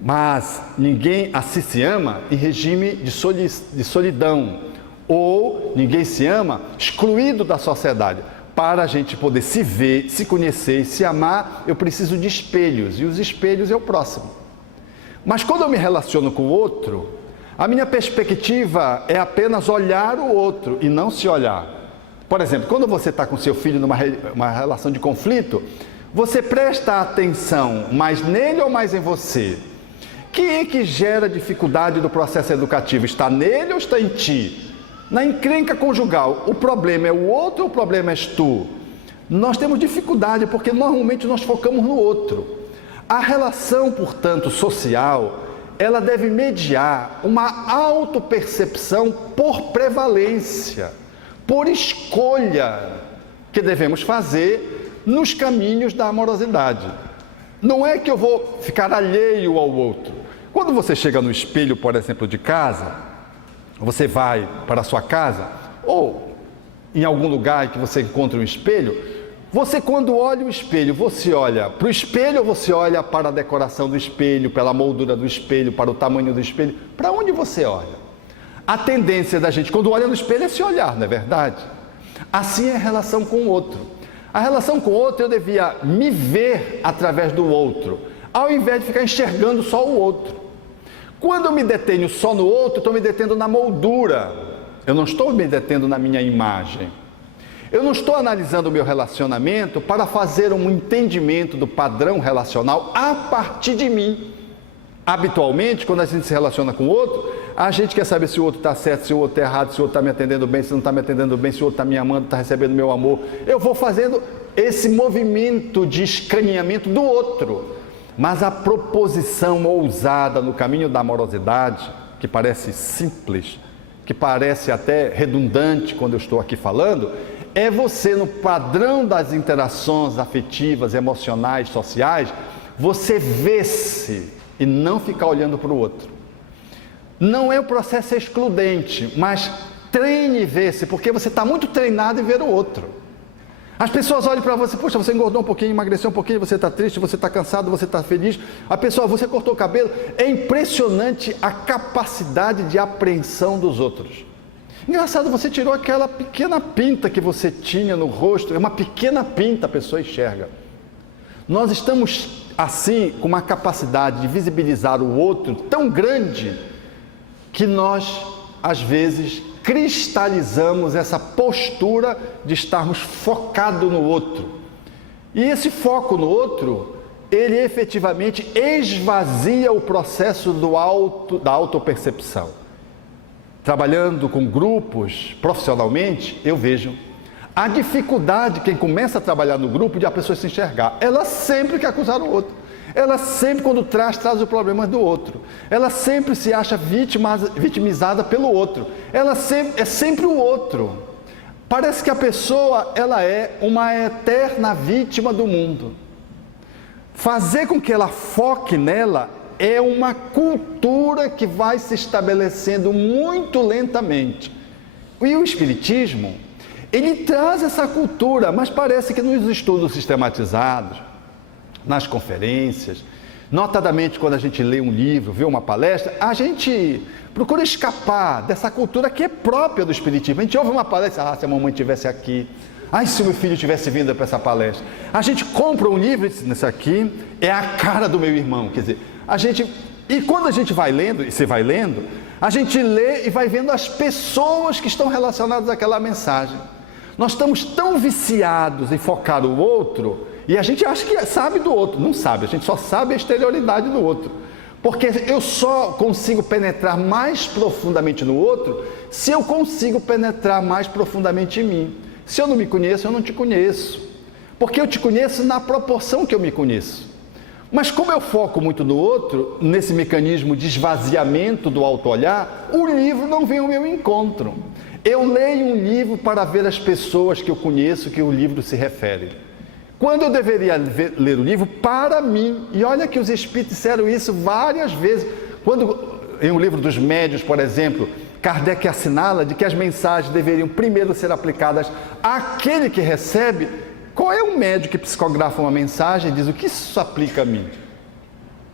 Mas ninguém assim se ama em regime de solidão, ou ninguém se ama excluído da sociedade. Para a gente poder se ver, se conhecer e se amar, eu preciso de espelhos, e os espelhos é o próximo. Mas quando eu me relaciono com o outro, a minha perspectiva é apenas olhar o outro e não se olhar. Por exemplo, quando você está com seu filho numa relação de conflito, você presta atenção mais nele ou mais em você? Quem é que gera dificuldade do processo educativo? Está nele ou está em ti? Na encrenca conjugal, o problema é o outro ou o problema és tu? Nós temos dificuldade porque normalmente nós focamos no outro. A relação, portanto, social, ela deve mediar uma autopercepção por prevalência, por escolha que devemos fazer nos caminhos da amorosidade. Não é que eu vou ficar alheio ao outro. Quando você chega no espelho, por exemplo, de casa, você vai para a sua casa, ou em algum lugar em que você encontra um espelho, você quando olha o espelho, você olha para o espelho ou você olha para a decoração do espelho, pela moldura do espelho, para o tamanho do espelho? Para onde você olha? A tendência da gente, quando olha no espelho, é se olhar, não é verdade? Assim é a relação com o outro. A relação com o outro, eu devia me ver através do outro, ao invés de ficar enxergando só o outro. Quando eu me detenho só no outro, estou me detendo na moldura. Eu não estou me detendo na minha imagem. Eu não estou analisando o meu relacionamento para fazer um entendimento do padrão relacional a partir de mim. Habitualmente, quando a gente se relaciona com o outro, a gente quer saber se o outro está certo, se o outro está errado, se o outro está me atendendo bem, se não está me atendendo bem, se o outro está me amando, está recebendo meu amor. Eu vou fazendo esse movimento de escaneamento do outro. Mas a proposição ousada no caminho da amorosidade, que parece simples, que parece até redundante quando eu estou aqui falando, é você no padrão das interações afetivas, emocionais, sociais, você vê-se e não ficar olhando para o outro. Não é o processo excludente, mas treine e vê-se, porque você está muito treinado em ver o outro. As pessoas olham para você, puxa, você engordou um pouquinho, emagreceu um pouquinho, você está triste, você está cansado, você está feliz. A pessoa, você cortou o cabelo. É impressionante a capacidade de apreensão dos outros. Engraçado, você tirou aquela pequena pinta que você tinha no rosto, é uma pequena pinta, a pessoa enxerga. Nós estamos, assim, com uma capacidade de visibilizar o outro tão grande que nós, às vezes, cristalizamos essa postura de estarmos focados no outro. E esse foco no outro, ele efetivamente esvazia o processo da autopercepção. Trabalhando com grupos profissionalmente, eu vejo a dificuldade, quem começa a trabalhar no grupo, de a pessoa se enxergar. Ela sempre quer acusar o outro. Ela sempre, quando traz o problema do outro. Ela sempre se acha vitimizada pelo outro. Ela é sempre o outro. Parece que a pessoa, ela é uma eterna vítima do mundo. Fazer com que ela foque nela é uma cultura que vai se estabelecendo muito lentamente. E o Espiritismo, ele traz essa cultura, mas parece que nos estudos sistematizados, nas conferências, notadamente quando a gente lê um livro, vê uma palestra, a gente procura escapar dessa cultura que é própria do Espiritismo. A gente ouve uma palestra, se a mamãe estivesse aqui, se o meu filho tivesse vindo para essa palestra. A gente compra um livro e diz, isso aqui é a cara do meu irmão, quer dizer, e quando a gente vai lendo, e você vai lendo, a gente lê e vai vendo as pessoas que estão relacionadas àquela mensagem. Nós estamos tão viciados em focar o outro, e a gente acha que sabe do outro. Não sabe, a gente só sabe a exterioridade do outro. Porque eu só consigo penetrar mais profundamente no outro se eu consigo penetrar mais profundamente em mim. Se eu não me conheço, eu não te conheço. Porque eu te conheço na proporção que eu me conheço. Mas como eu foco muito no outro, nesse mecanismo de esvaziamento do auto-olhar, o livro não vem ao meu encontro. Eu leio um livro para ver as pessoas que eu conheço, que o livro se refere. Quando eu deveria ler o livro para mim, e olha que os espíritos disseram isso várias vezes. Quando, em um livro dos médiuns, por exemplo, Kardec assinala de que as mensagens deveriam primeiro ser aplicadas àquele que recebe. Qual é o médium que psicografa uma mensagem e diz, o que isso aplica a mim?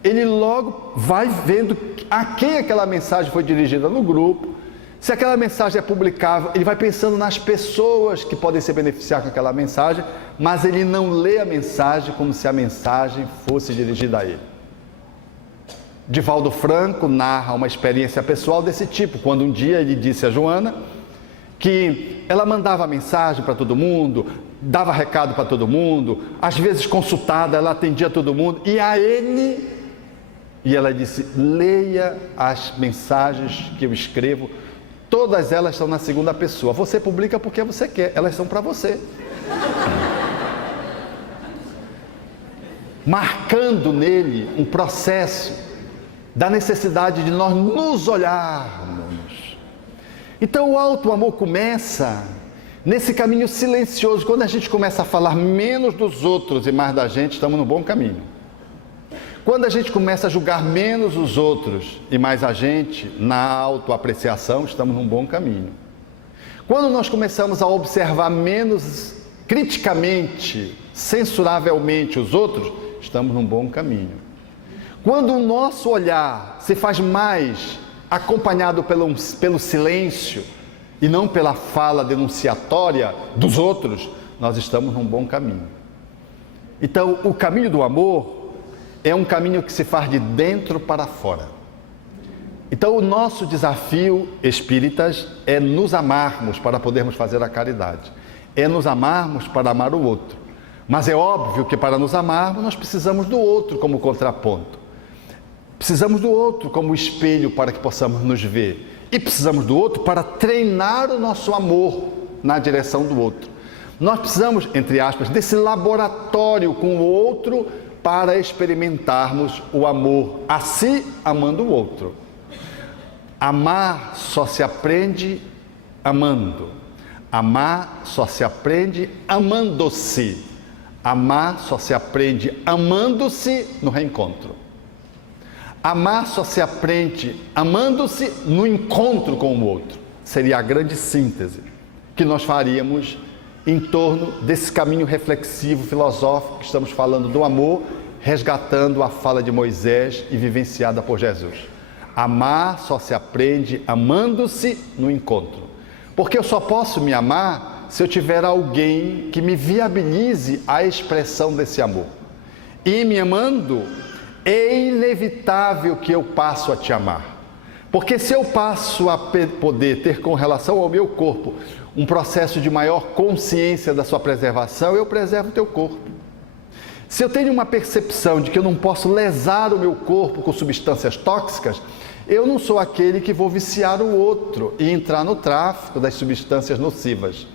Ele logo vai vendo a quem aquela mensagem foi dirigida no grupo. Se aquela mensagem é publicável, ele vai pensando nas pessoas que podem se beneficiar com aquela mensagem, mas ele não lê a mensagem como se a mensagem fosse dirigida a ele. Divaldo Franco narra uma experiência pessoal desse tipo, quando um dia ele disse a Joana que ela mandava mensagem para todo mundo, dava recado para todo mundo, às vezes consultada, ela atendia todo mundo, e ela disse, leia as mensagens que eu escrevo, todas elas estão na segunda pessoa. Você publica porque você quer, elas são para você. Marcando nele um processo da necessidade de nós nos olharmos. Então o auto-amor começa nesse caminho silencioso. Quando a gente começa a falar menos dos outros e mais da gente, estamos no bom caminho. Quando a gente começa a julgar menos os outros e mais a gente, na autoapreciação, estamos num bom caminho. Quando nós começamos a observar menos criticamente, censuravelmente os outros, estamos num bom caminho. Quando o nosso olhar se faz mais acompanhado pelo silêncio e não pela fala denunciatória dos outros, nós estamos num bom caminho. Então, o caminho do amor é um caminho que se faz de dentro para fora. Então, o nosso desafio, espíritas, é nos amarmos para podermos fazer a caridade. É nos amarmos para amar o outro. Mas é óbvio que para nos amarmos, nós precisamos do outro como contraponto. Precisamos do outro como espelho para que possamos nos ver. E precisamos do outro para treinar o nosso amor na direção do outro. Nós precisamos, entre aspas, desse laboratório com o outro para experimentarmos o amor a si, amando o outro. Amar só se aprende amando. Amar só se aprende amando-se. Amar só se aprende amando-se no reencontro. Amar só se aprende amando-se no encontro com o outro. Seria a grande síntese que nós faríamos em torno desse caminho reflexivo, filosófico, que estamos falando do amor, resgatando a fala de Moisés e vivenciada por Jesus. Amar só se aprende amando-se no encontro. Porque eu só posso me amar se eu tiver alguém que me viabilize a expressão desse amor. E me amando, é inevitável que eu passo a te amar. Porque se eu passo a poder ter com relação ao meu corpo um processo de maior consciência da sua preservação, eu preservo o teu corpo. Se eu tenho uma percepção de que eu não posso lesar o meu corpo com substâncias tóxicas, eu não sou aquele que vou viciar o outro e entrar no tráfico das substâncias nocivas.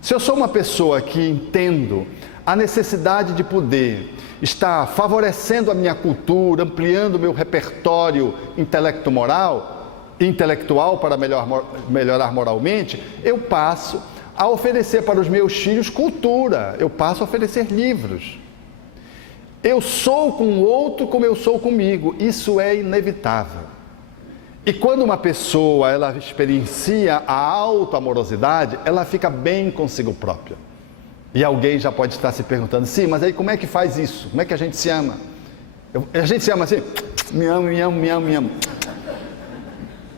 Se eu sou uma pessoa que entendo a necessidade de poder estar favorecendo a minha cultura, ampliando o meu repertório intelectual para melhorar moralmente, eu passo a oferecer para os meus filhos cultura, eu passo a oferecer livros. Eu sou com o outro como eu sou comigo, isso é inevitável. E quando uma pessoa ela experiencia a autoamorosidade, ela fica bem consigo própria. E alguém já pode estar se perguntando, sim, mas aí como é que faz isso? Como é que a gente se ama? A gente se ama assim, me amo, me amo, me amo, me amo.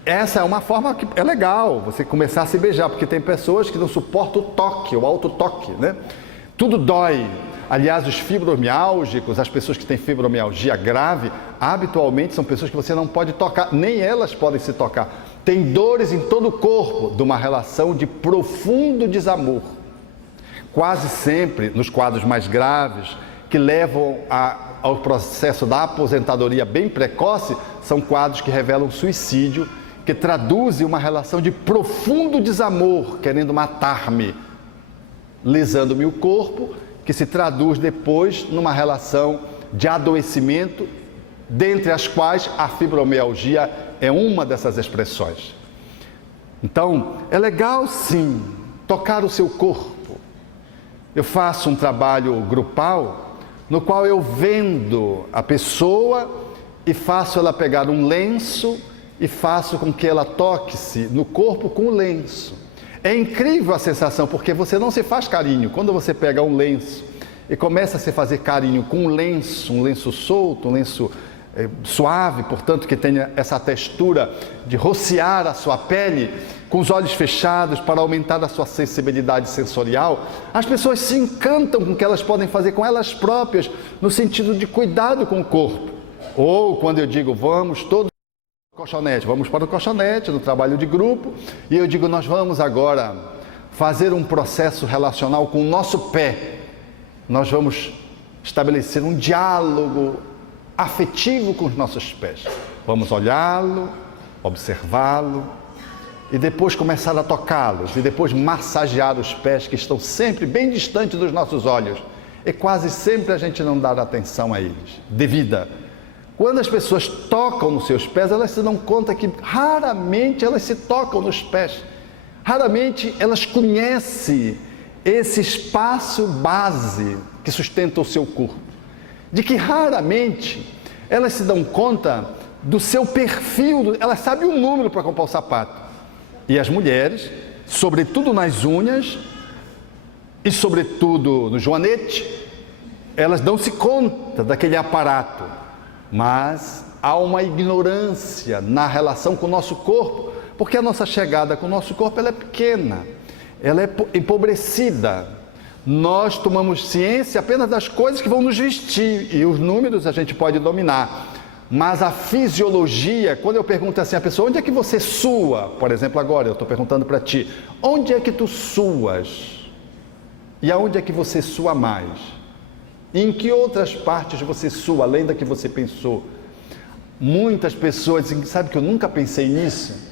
Essa é uma forma que é legal, você começar a se beijar, porque tem pessoas que não suportam o toque, o autotoque, né? Tudo dói. Aliás, os fibromiálgicos, as pessoas que têm fibromialgia grave, habitualmente são pessoas que você não pode tocar, nem elas podem se tocar. Tem dores em todo o corpo de uma relação de profundo desamor. Quase sempre, nos quadros mais graves, que levam ao processo da aposentadoria bem precoce, são quadros que revelam suicídio, que traduzem uma relação de profundo desamor, querendo matar-me, lesando-me o corpo, que se traduz depois numa relação de adoecimento, dentre as quais a fibromialgia é uma dessas expressões. Então, é legal sim tocar o seu corpo. Eu faço um trabalho grupal no qual eu vendo a pessoa e faço ela pegar um lenço e faço com que ela toque-se no corpo com o lenço. É incrível a sensação, porque você não se faz carinho. Quando você pega um lenço e começa a se fazer carinho com um lenço solto, um lenço suave, portanto que tenha essa textura de rociar a sua pele, com os olhos fechados para aumentar a sua sensibilidade sensorial, as pessoas se encantam com o que elas podem fazer com elas próprias, no sentido de cuidado com o corpo. Ou quando eu digo, vamos todos para o colchonete, vamos para o colchonete, no trabalho de grupo, e eu digo, nós vamos agora fazer um processo relacional com o nosso pé. Nós vamos estabelecer um diálogo afetivo com os nossos pés. Vamos olhá-lo, observá-lo, e depois começar a tocá-los, e depois massagear os pés que estão sempre bem distantes dos nossos olhos. E quase sempre a gente não dá atenção a eles, devida. Quando as pessoas tocam nos seus pés, elas se dão conta que raramente elas se tocam nos pés. Raramente elas conhecem esse espaço base que sustenta o seu corpo. De que raramente elas se dão conta do seu perfil, elas sabem o número para comprar o sapato. E as mulheres, sobretudo nas unhas e sobretudo no joanete, elas dão-se conta daquele aparato, mas há uma ignorância na relação com o nosso corpo, porque a nossa chegada com o nosso corpo ela é pequena, ela é empobrecida. Nós tomamos ciência apenas das coisas que vão nos vestir, e os números a gente pode dominar. Mas a fisiologia, quando eu pergunto assim a pessoa, onde é que você sua? Por exemplo, agora eu estou perguntando para ti, onde é que tu suas? E aonde é que você sua mais? E em que outras partes você sua, além da que você pensou? Muitas pessoas dizem, sabe que eu nunca pensei nisso?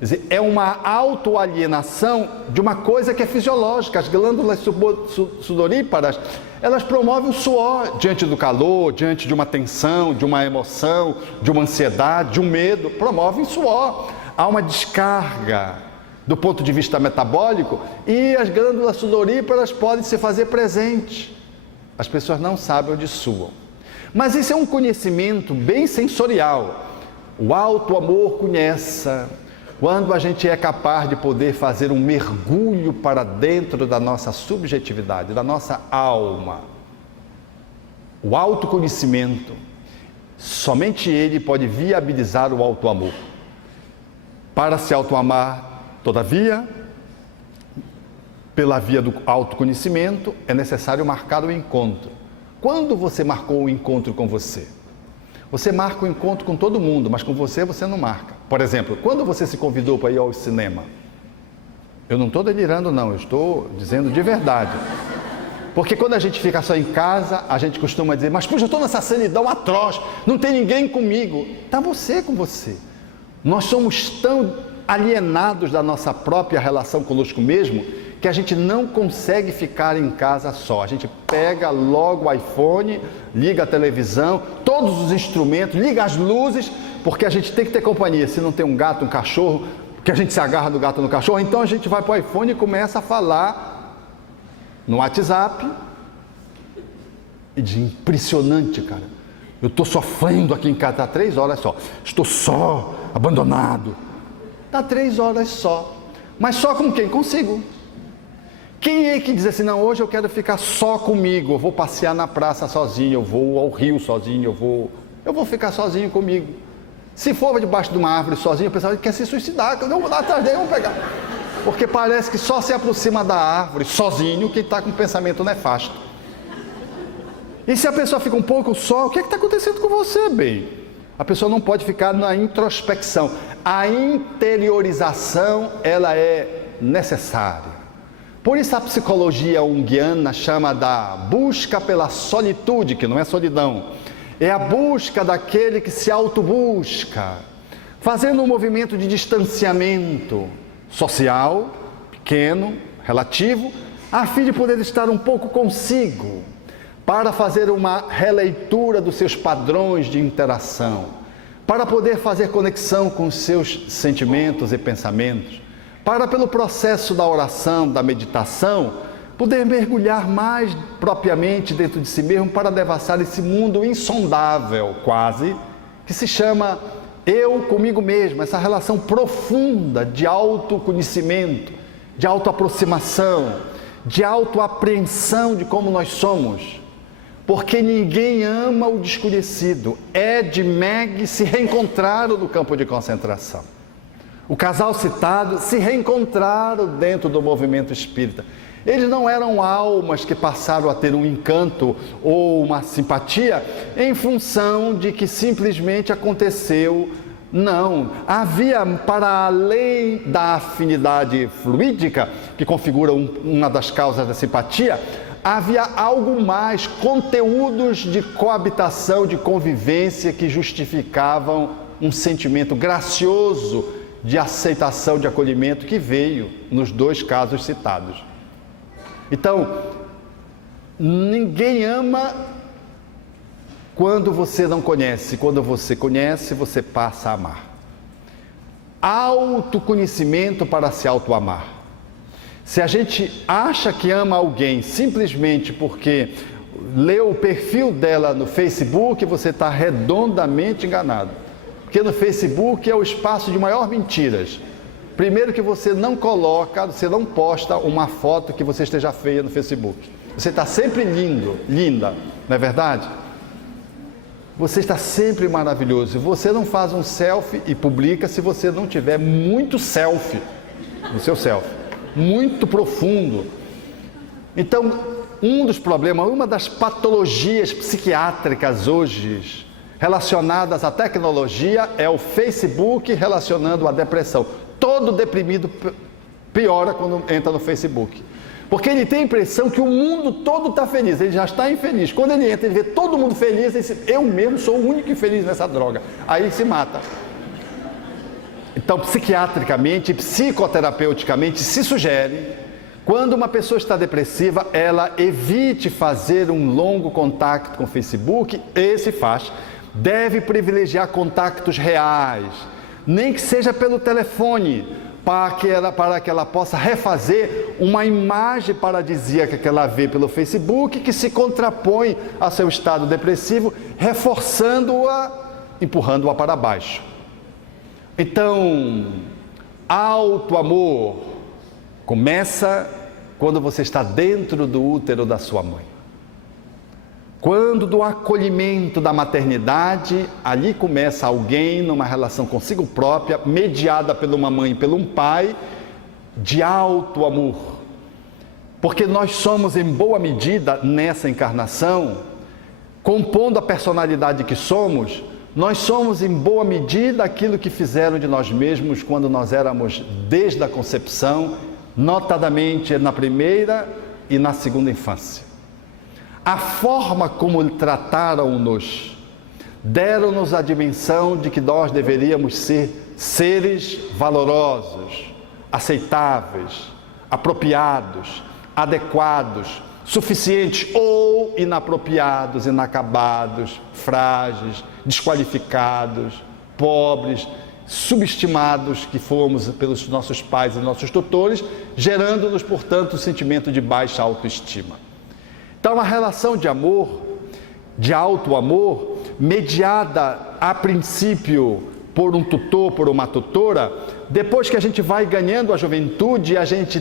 Quer dizer, é uma autoalienação de uma coisa que é fisiológica. As glândulas sudoríparas, elas promovem o suor diante do calor, diante de uma tensão, de uma emoção, de uma ansiedade, de um medo, promovem suor. Há uma descarga do ponto de vista metabólico e as glândulas sudoríparas podem se fazer presente. As pessoas não sabem onde suam. Mas isso é um conhecimento bem sensorial. O alto amor conhece quando a gente é capaz de poder fazer um mergulho para dentro da nossa subjetividade, da nossa alma. O autoconhecimento, somente ele pode viabilizar o alto amor. Para se auto-amar, todavia, pela via do autoconhecimento, é necessário marcar o encontro. Quando você marcou o encontro com você? Você marca o encontro com todo mundo, mas com você não marca. Por exemplo, quando você se convidou para ir ao cinema? Eu não estou delirando não, eu estou dizendo de verdade. Porque quando a gente fica só em casa, a gente costuma dizer, mas puxa, eu estou nessa sanidão atroz, não tem ninguém comigo. Está você com você. Nós somos tão alienados da nossa própria relação conosco mesmo, que a gente não consegue ficar em casa só. A gente pega logo o iPhone, liga a televisão, todos os instrumentos, liga as luzes, porque a gente tem que ter companhia. Se não tem um gato, um cachorro, que a gente se agarra no gato, no cachorro, então a gente vai para o iPhone e começa a falar no WhatsApp. E de impressionante, cara. Eu estou sofrendo aqui em casa, está 3 horas só. Estou só, abandonado. Está 3 horas só. Mas só com quem? Consigo. Quem é que diz assim, não, hoje eu quero ficar só comigo, eu vou passear na praça sozinho, eu vou ao rio sozinho, eu vou ficar sozinho comigo. Se for debaixo de uma árvore sozinho, o pessoal quer se suicidar, que eu não vou lá atrás dele, vamos pegar. Porque parece que só se aproxima da árvore sozinho quem está com um pensamento nefasto. E se a pessoa fica um pouco só, o que é que está acontecendo com você, bem? A pessoa não pode ficar na introspecção. A interiorização, ela é necessária. Por isso a psicologia junguiana chama da busca pela solitude, que não é solidão. É a busca daquele que se autobusca, fazendo um movimento de distanciamento social, pequeno, relativo, a fim de poder estar um pouco consigo, para fazer uma releitura dos seus padrões de interação, para poder fazer conexão com os seus sentimentos e pensamentos, para, pelo processo da oração, da meditação, poder mergulhar mais propriamente dentro de si mesmo para devassar esse mundo insondável, quase, que se chama eu comigo mesmo, essa relação profunda de autoconhecimento, de autoaproximação, de autoapreensão de como nós somos. Porque ninguém ama o desconhecido. Ed e Meg se reencontraram no campo de concentração. O casal citado se reencontraram dentro do movimento espírita. Eles não eram almas que passaram a ter um encanto ou uma simpatia em função de que simplesmente aconteceu. Não, havia, para além da afinidade fluídica, que configura uma das causas da simpatia, havia algo mais, conteúdos de coabitação, de convivência que justificavam um sentimento gracioso de aceitação, de acolhimento que veio nos 2 casos citados. Então, ninguém ama quando você não conhece. Quando você conhece, você passa a amar. Autoconhecimento para se auto-amar. Se a gente acha que ama alguém simplesmente porque leu o perfil dela no Facebook, você está redondamente enganado. Porque no Facebook é o espaço de maior mentiras. Primeiro que você não coloca, você não posta uma foto que você esteja feia no Facebook. Você está sempre lindo, linda, não é verdade? Você está sempre maravilhoso. Você não faz um selfie e publica se você não tiver muito selfie no seu selfie. Muito profundo. Então, um dos problemas, uma das patologias psiquiátricas hoje relacionadas à tecnologia é o Facebook relacionando à depressão. Todo deprimido piora quando entra no Facebook. Porque ele tem a impressão que o mundo todo está feliz, ele já está infeliz. Quando ele entra, ele vê todo mundo feliz, ele diz, eu mesmo sou o único infeliz nessa droga. Aí ele se mata. Então, psiquiatricamente, psicoterapeuticamente, se sugere, quando uma pessoa está depressiva, ela evite fazer um longo contato com o Facebook, esse faz. Deve privilegiar contactos reais, nem que seja pelo telefone, para que ela possa refazer uma imagem paradisíaca que ela vê pelo Facebook, que se contrapõe a seu estado depressivo, reforçando-a, empurrando-a para baixo. Então, auto-amor começa quando você está dentro do útero da sua mãe. Quando do acolhimento da maternidade, ali começa alguém numa relação consigo própria, mediada por uma mãe e por um pai, de alto amor. Porque nós somos, em boa medida, nessa encarnação, compondo a personalidade que somos, nós somos, em boa medida, aquilo que fizeram de nós mesmos quando nós éramos desde a concepção, notadamente na primeira e na segunda infância. A forma como trataram-nos, deram-nos a dimensão de que nós deveríamos ser seres valorosos, aceitáveis, apropriados, adequados, suficientes ou inapropriados, inacabados, frágeis, desqualificados, pobres, subestimados que fomos pelos nossos pais e nossos tutores, gerando-nos, portanto, um sentimento de baixa autoestima. Então, a relação de amor, de alto amor, mediada a princípio por um tutor, por uma tutora, depois que a gente vai ganhando a juventude, a gente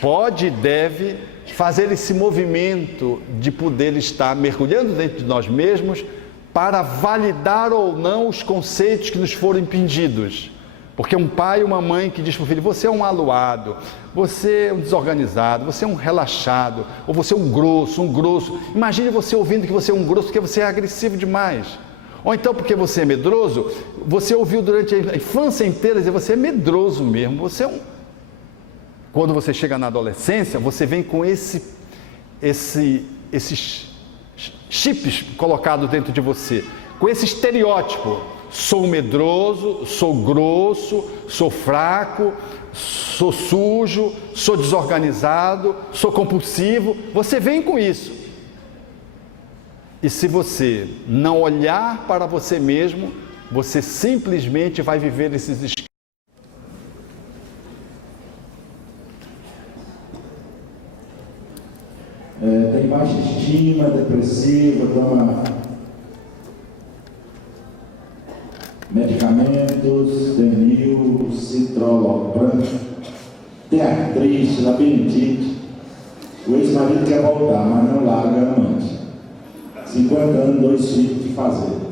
pode e deve fazer esse movimento de poder estar mergulhando dentro de nós mesmos para validar ou não os conceitos que nos foram impingidos. Porque um pai e uma mãe que diz para o filho, você é um aluado, você é um desorganizado, você é um relaxado, ou você é um grosso. Imagine você ouvindo que você é um grosso porque você é agressivo demais. Ou então porque você é medroso, você ouviu durante a infância inteira dizer, você é medroso mesmo, você é um... Quando você chega na adolescência, você vem com esses chips colocados dentro de você, com esse estereótipo. Sou medroso, sou grosso, sou fraco, sou sujo, sou desorganizado, sou compulsivo. Você vem com isso. E se você não olhar para você mesmo, você simplesmente vai viver esses esquemas. Tem baixa estima, depressiva, toma medicamentos, Denil, Citrolopram, tem artrite, labirintite. O ex-marido quer voltar, mas não larga a amante. 50 anos, 2 filhos de fazer.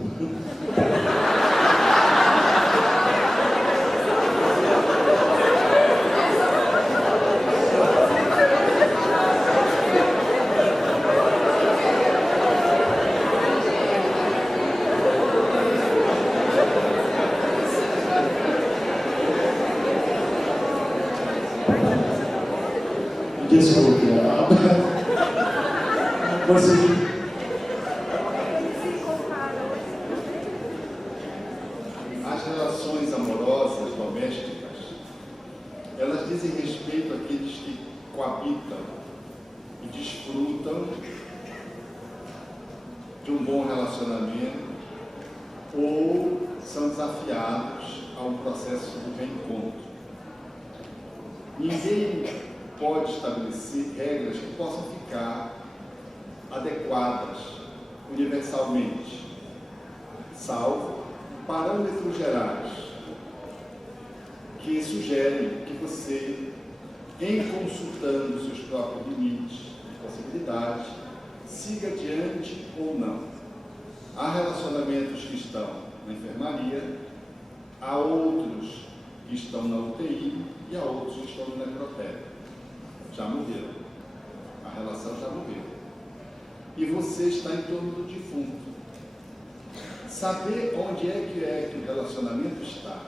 Desculpe, As relações amorosas domésticas, elas dizem respeito àqueles que coabitam e desfrutam de um bom relacionamento ou são desafiados a um processo de reencontro. Ninguém pode estabelecer regras que possam ficar adequadas universalmente, salvo parâmetros gerais que sugerem que você, em consultando seus próprios limites e possibilidades, siga adiante ou não. Há relacionamentos que estão na enfermaria, há outros que estão na UTI e há outros que estão no necrotério. Já morreram. A relação já morreu. E você está em torno do defunto. Saber onde é que o relacionamento está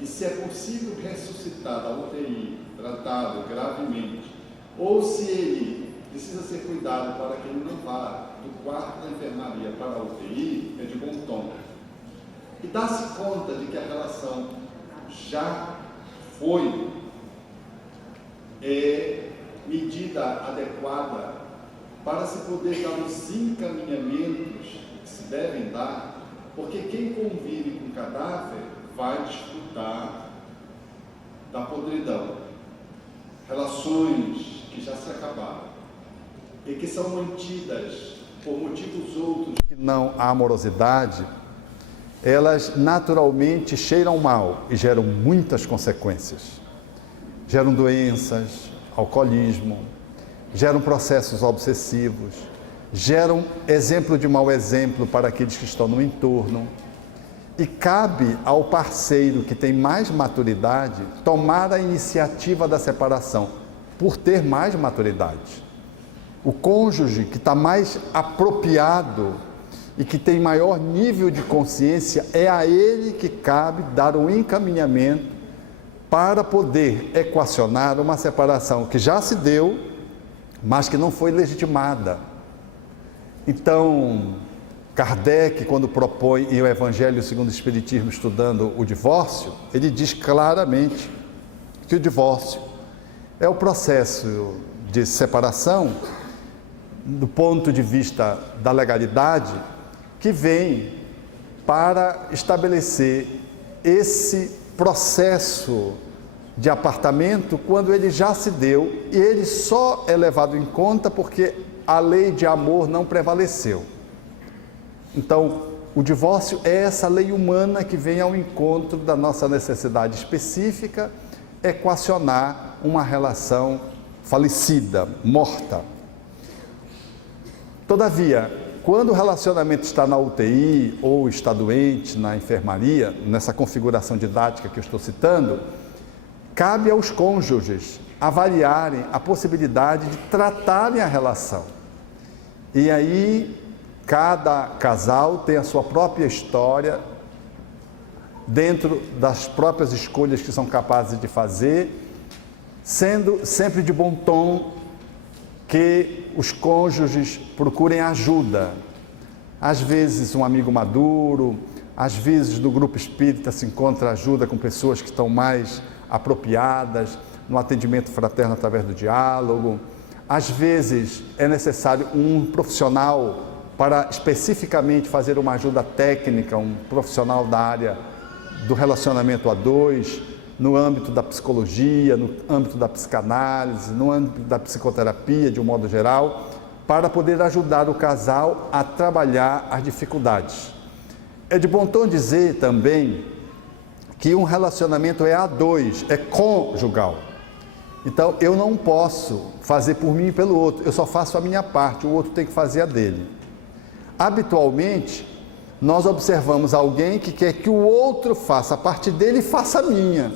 e se é possível ressuscitar da UTI, tratado gravemente, ou se ele precisa ser cuidado para que ele não vá do quarto da enfermaria para a UTI, é de bom tom. E dá-se conta de que a relação já foi medida adequada para se poder dar os encaminhamentos que se devem dar, porque quem convive com o cadáver vai desfrutar relações que já se acabaram e que são mantidas por motivos outros que não a amorosidade, elas naturalmente cheiram mal e geram muitas consequências. Geram doenças, alcoolismo, geram processos obsessivos, geram exemplo de mau exemplo para aqueles que estão no entorno. E cabe ao parceiro que tem mais maturidade tomar a iniciativa da separação, por ter mais maturidade. O cônjuge que está mais apropriado e que tem maior nível de consciência, é a ele que cabe dar um encaminhamento para poder equacionar uma separação que já se deu, mas que não foi legitimada. Então, Kardec, quando propõe em O Evangelho segundo o Espiritismo, estudando o divórcio, ele diz claramente que o divórcio é o processo de separação, do ponto de vista da legalidade, que vem para estabelecer esse processo de apartamento quando ele já se deu, e ele só é levado em conta porque a lei de amor não prevaleceu. Então, o divórcio é essa lei humana que vem ao encontro da nossa necessidade específica, equacionar uma relação falecida, morta. Todavia, quando o relacionamento está na UTI ou está doente na enfermaria, nessa configuração didática que eu estou citando, cabe aos cônjuges avaliarem a possibilidade de tratarem a relação. E aí, cada casal tem a sua própria história, dentro das próprias escolhas que são capazes de fazer, sendo sempre de bom tom que os cônjuges procurem ajuda. Às vezes um amigo maduro, às vezes no grupo espírita se encontra ajuda com pessoas que estão mais apropriadas, no atendimento fraterno através do diálogo. Às vezes é necessário um profissional para especificamente fazer uma ajuda técnica, um profissional da área do relacionamento a dois, no âmbito da psicologia, no âmbito da psicanálise, no âmbito da psicoterapia, de um modo geral, para poder ajudar o casal a trabalhar as dificuldades. É de bom tom dizer também que um relacionamento é a dois, é conjugal. Então, eu não posso fazer por mim e pelo outro, eu só faço a minha parte, o outro tem que fazer a dele. Habitualmente, nós observamos alguém que quer que o outro faça a parte dele e faça a minha,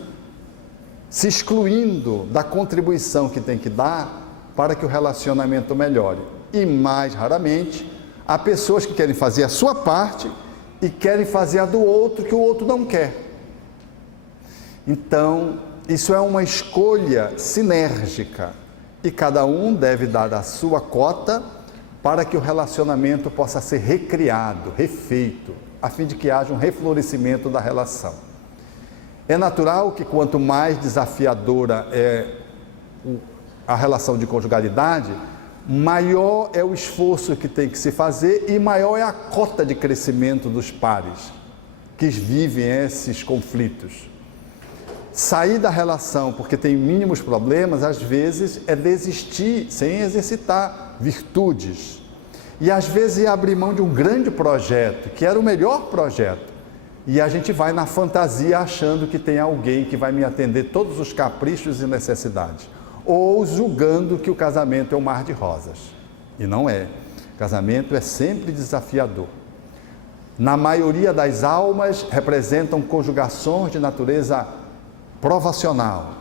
se excluindo da contribuição que tem que dar para que o relacionamento melhore. E mais raramente, há pessoas que querem fazer a sua parte e querem fazer a do outro que o outro não quer. Então, isso é uma escolha sinérgica e cada um deve dar a sua cota para que o relacionamento possa ser recriado, refeito, a fim de que haja um reflorescimento da relação. É natural que quanto mais desafiadora é a relação de conjugalidade, maior é o esforço que tem que se fazer e maior é a cota de crescimento dos pares que vivem esses conflitos. Sair da relação porque tem mínimos problemas, às vezes, é desistir sem exercitar virtudes. E às vezes é abrir mão de um grande projeto, que era o melhor projeto. E a gente vai na fantasia achando que tem alguém que vai me atender todos os caprichos e necessidades. Ou julgando que o casamento é um mar de rosas. E não é. O casamento é sempre desafiador. Na maioria das almas, representam conjugações de natureza provacional.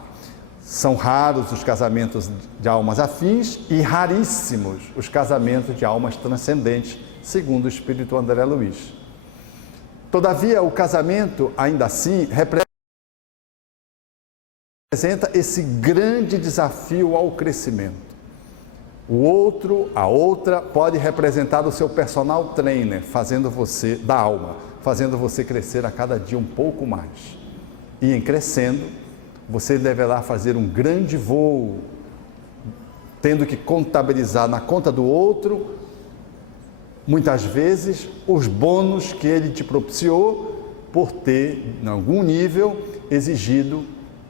São raros os casamentos de almas afins e raríssimos os casamentos de almas transcendentes, segundo o espírito André Luiz. Todavia, o casamento, ainda assim, representa esse grande desafio ao crescimento. O outro, a outra, pode representar o seu personal trainer, fazendo você, da alma, fazendo você crescer a cada dia um pouco mais. E em crescendo, você deverá fazer um grande voo, tendo que contabilizar na conta do outro, muitas vezes, os bônus que ele te propiciou por ter, em algum nível, exigido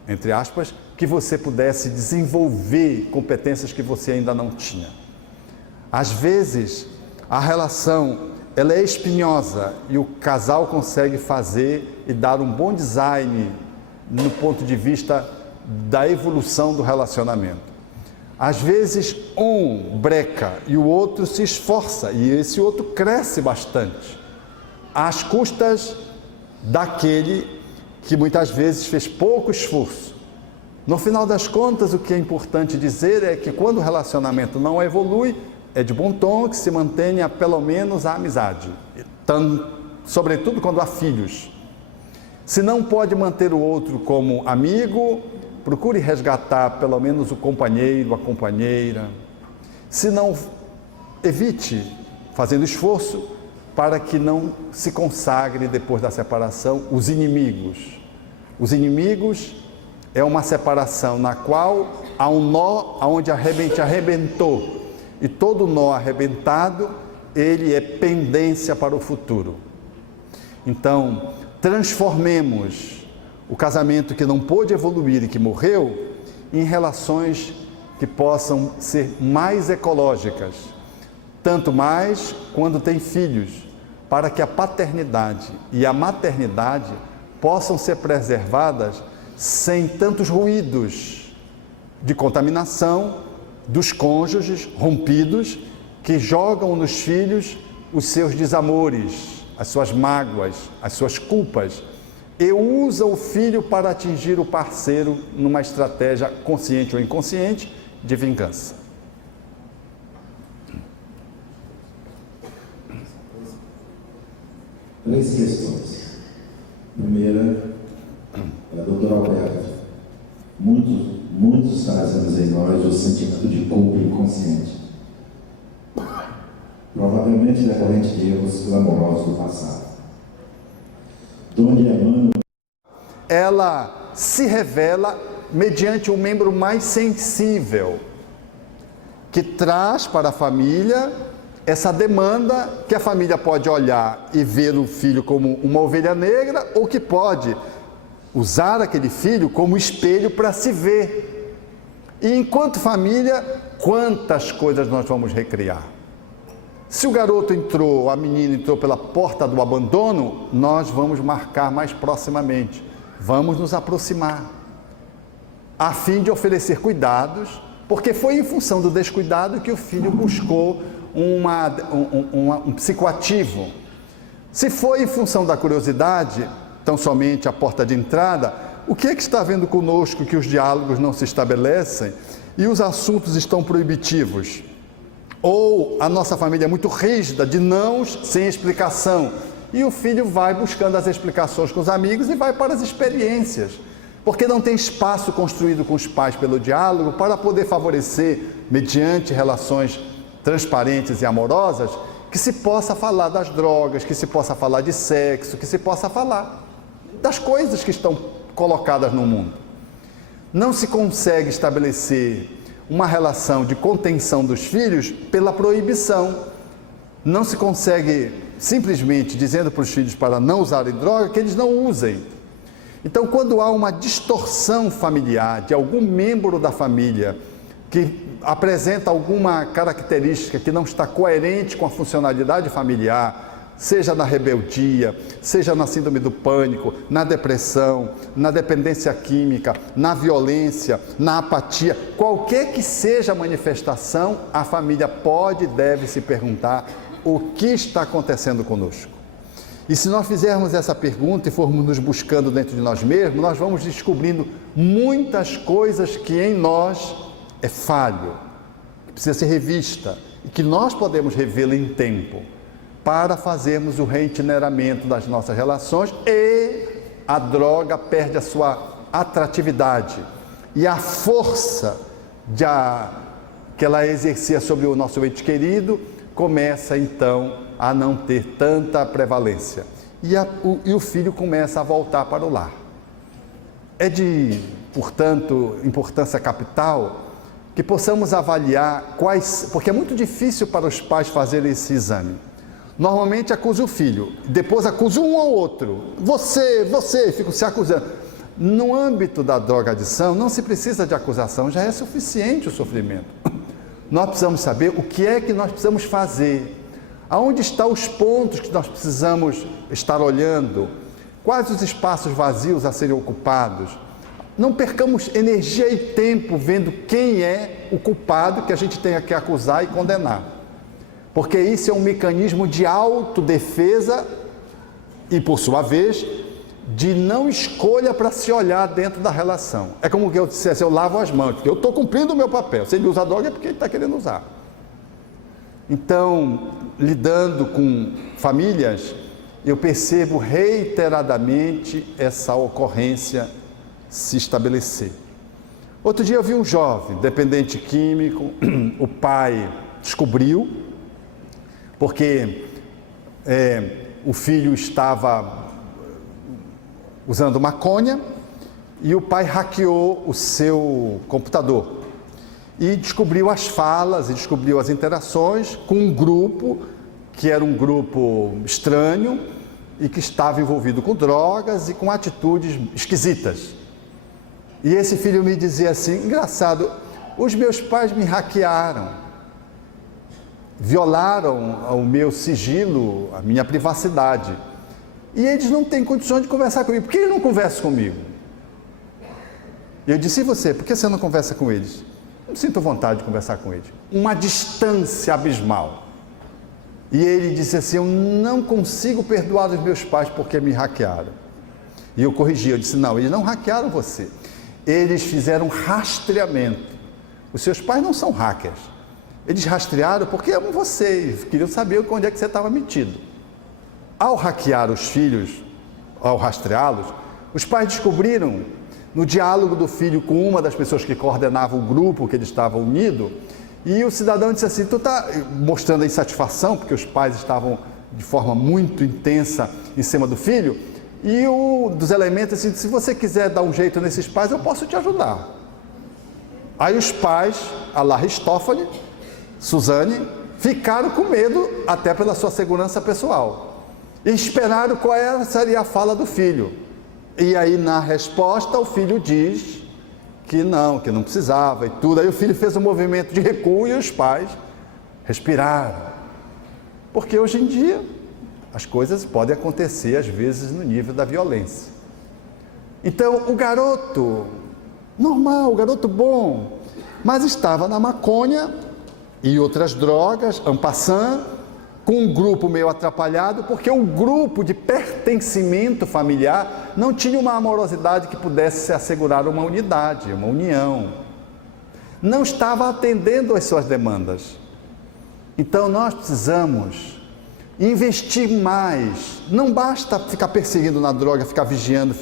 entre aspas, que você pudesse desenvolver competências que você ainda não tinha. Às vezes, a relação ela é espinhosa e o casal consegue fazer e dar um bom design no ponto de vista da evolução do relacionamento. Às vezes, um breca e o outro se esforça e esse outro cresce bastante, às custas daquele que muitas vezes fez pouco esforço. No final das contas, o que é importante dizer é que quando o relacionamento não evolui, é de bom tom que se mantenha pelo menos a amizade, sobretudo quando há filhos. Se não pode manter o outro como amigo, procure resgatar pelo menos o companheiro, a companheira. Se não, evite fazendo esforço para que não se consagre depois da separação os inimigos. Os inimigos é uma separação na qual há um nó onde arrebentou. E todo nó arrebentado, ele é pendência para o futuro. Então, transformemos o casamento que não pôde evoluir e que morreu em relações que possam ser mais ecológicas, tanto mais quando tem filhos, para que a paternidade e a maternidade possam ser preservadas sem tantos ruídos de contaminação dos cônjuges rompidos que jogam nos filhos os seus desamores, as suas mágoas, as suas culpas, e usa o filho para atingir o parceiro numa estratégia consciente ou inconsciente de vingança. Três questões. Primeira, a doutora Alberto. Muitos trazemos em nós o sentimento de culpa inconsciente. Provavelmente decorrente de erros clamorosos do passado. Dona Emmanuel, ela se revela mediante um membro mais sensível, que traz para a família essa demanda que a família pode olhar e ver o filho como uma ovelha negra, ou que pode usar aquele filho como espelho para se ver. E enquanto família, quantas coisas nós vamos recriar? Se o garoto entrou, a menina entrou pela porta do abandono, nós vamos marcar mais proximamente, vamos nos aproximar, a fim de oferecer cuidados, porque foi em função do descuidado que o filho buscou um psicoativo. Se foi em função da curiosidade, tão somente a porta de entrada, o que é que está havendo conosco que os diálogos não se estabelecem e os assuntos estão proibitivos? Ou a nossa família é muito rígida, de nãos sem explicação, e o filho vai buscando as explicações com os amigos e vai para as experiências, porque não tem espaço construído com os pais pelo diálogo para poder favorecer, mediante relações transparentes e amorosas, que se possa falar das drogas, que se possa falar de sexo, que se possa falar das coisas que estão colocadas no mundo. Não se consegue estabelecer uma relação de contenção dos filhos pela proibição. Não se consegue simplesmente dizendo para os filhos para não usarem droga, que eles não usem. Então, quando há uma distorção familiar de algum membro da família que apresenta alguma característica que não está coerente com a funcionalidade familiar, seja na rebeldia, seja na síndrome do pânico, na depressão, na dependência química, na violência, na apatia, qualquer que seja a manifestação, a família pode e deve se perguntar o que está acontecendo conosco. E se nós fizermos essa pergunta e formos nos buscando dentro de nós mesmos, nós vamos descobrindo muitas coisas que em nós é falho, que precisa ser revista e que nós podemos revê-la em tempo, para fazermos o reitineramento das nossas relações, e a droga perde a sua atratividade e a força que ela exercia sobre o nosso ente querido começa então a não ter tanta prevalência e o filho começa a voltar para o lar. É de, portanto, importância capital que possamos avaliar porque é muito difícil para os pais fazerem esse exame. Normalmente acusa o filho, depois acusa um ao outro. Você, ficam se acusando. No âmbito da drogadição, não se precisa de acusação, já é suficiente o sofrimento. Nós precisamos saber o que é que nós precisamos fazer, aonde estão os pontos que nós precisamos estar olhando, quais os espaços vazios a serem ocupados. Não percamos energia e tempo vendo quem é o culpado que a gente tenha que acusar e condenar, porque isso é um mecanismo de autodefesa e, por sua vez, de não escolha para se olhar dentro da relação. É como que eu dissesse, eu lavo as mãos, porque eu estou cumprindo o meu papel. Se ele usa droga é porque ele está querendo usar. Então, lidando com famílias, eu percebo reiteradamente essa ocorrência se estabelecer. Outro dia eu vi um jovem, dependente químico, o pai descobriu, porque o filho estava usando maconha e o pai hackeou o seu computador e descobriu as falas e descobriu as interações com um grupo que era um grupo estranho e que estava envolvido com drogas e com atitudes esquisitas. E esse filho me dizia assim, engraçado, os meus pais me hackearam, violaram o meu sigilo, a minha privacidade. E eles não têm condições de conversar comigo. Por que eles não conversam comigo? E eu disse, e você? Por que você não conversa com eles? Não sinto vontade de conversar com eles. Uma distância abismal. E ele disse assim, eu não consigo perdoar os meus pais porque me hackearam. E eu corrigi, eu disse, não, eles não hackearam você. Eles fizeram rastreamento. Os seus pais não são hackers. Eles rastrearam porque amam você, queriam saber onde é que você estava metido. Ao hackear os filhos, ao rastreá-los, os pais descobriram, no diálogo do filho com uma das pessoas que coordenava o grupo que ele estava unido, e o cidadão disse assim, tu está mostrando a insatisfação, porque os pais estavam de forma muito intensa em cima do filho, e um dos elementos assim, se você quiser dar um jeito nesses pais, eu posso te ajudar. Aí os pais, a lá Aristófanes, Suzane, ficaram com medo até pela sua segurança pessoal. E esperaram qual seria a fala do filho. E aí, na resposta, o filho diz que não precisava e tudo. Aí o filho fez um movimento de recuo e os pais respiraram. Porque hoje em dia, as coisas podem acontecer, às vezes, no nível da violência. Então, o garoto, normal, o garoto bom, mas estava na maconha e outras drogas, en passant, com um grupo meio atrapalhado, porque o grupo de pertencimento familiar não tinha uma amorosidade que pudesse assegurar uma unidade, uma união. Não estava atendendo às suas demandas. Então nós precisamos investir mais. Não basta ficar perseguindo na droga, ficar vigiando,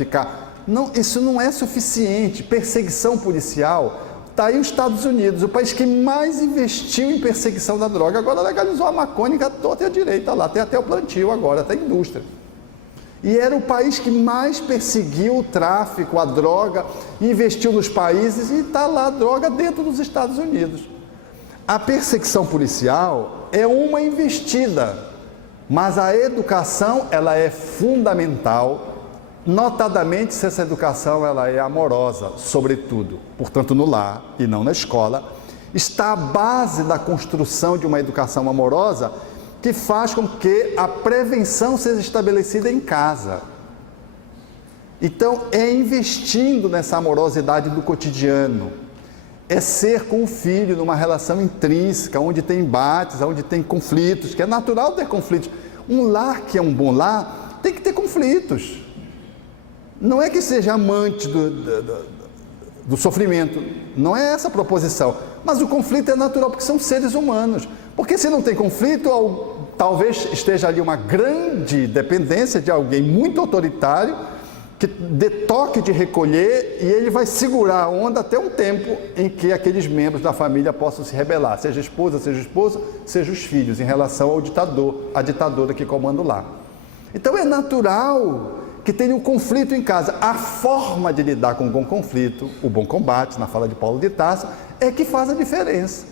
isso não é suficiente. Perseguição policial. Está aí os Estados Unidos, o país que mais investiu em perseguição da droga, agora legalizou a maconha à torta e à direita lá, tem até o plantio agora, até a indústria. E era o país que mais perseguiu o tráfico, a droga, investiu nos países e está lá a droga dentro dos Estados Unidos. A perseguição policial é uma investida, mas a educação ela é fundamental, notadamente se essa educação ela é amorosa, sobretudo, portanto no lar e não na escola, está a base da construção de uma educação amorosa que faz com que a prevenção seja estabelecida em casa. Então é investindo nessa amorosidade do cotidiano, é ser com o filho numa relação intrínseca, onde tem embates, onde tem conflitos, que é natural ter conflitos. Um lar que é um bom lar tem que ter conflitos. Não é que seja amante do sofrimento, não é essa a proposição, mas o conflito é natural porque são seres humanos, porque se não tem conflito, talvez esteja ali uma grande dependência de alguém muito autoritário, que dê toque de recolher e ele vai segurar a onda até um tempo em que aqueles membros da família possam se rebelar, seja a esposa, seja o esposo, seja os filhos, em relação ao ditador, à ditadura que comanda o lar. Então é natural que tenha um conflito em casa. A forma de lidar com o bom conflito, o bom combate, na fala de Paulo de Tarso, é que faz a diferença.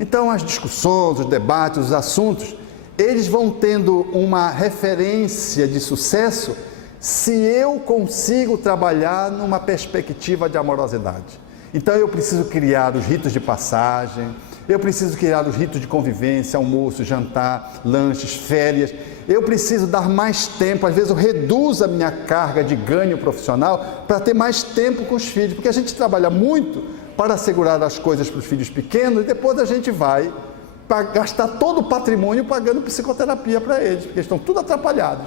Então as discussões, os debates, os assuntos, eles vão tendo uma referência de sucesso se eu consigo trabalhar numa perspectiva de amorosidade. Então eu preciso criar os ritos de passagem, eu preciso criar os ritos de convivência, almoço, jantar, lanches, férias. Eu preciso dar mais tempo, às vezes eu reduzo a minha carga de ganho profissional para ter mais tempo com os filhos, porque a gente trabalha muito para assegurar as coisas para os filhos pequenos e depois a gente vai gastar todo o patrimônio pagando psicoterapia para eles, porque eles estão tudo atrapalhados.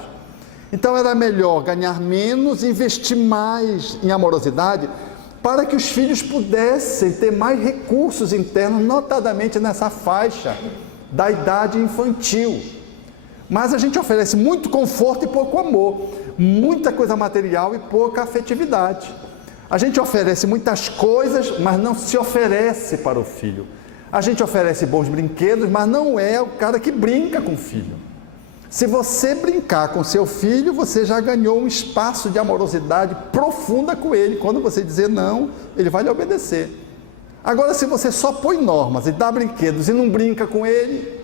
Então era melhor ganhar menos e investir mais em amorosidade para que os filhos pudessem ter mais recursos internos, notadamente nessa faixa da idade infantil. Mas a gente oferece muito conforto e pouco amor, muita coisa material e pouca afetividade. A gente oferece muitas coisas, mas não se oferece para o filho. A gente oferece bons brinquedos, mas não é o cara que brinca com o filho. Se você brincar com seu filho, você já ganhou um espaço de amorosidade profunda com ele. Quando você dizer não, ele vai lhe obedecer. Agora, se você só põe normas e dá brinquedos e não brinca com ele,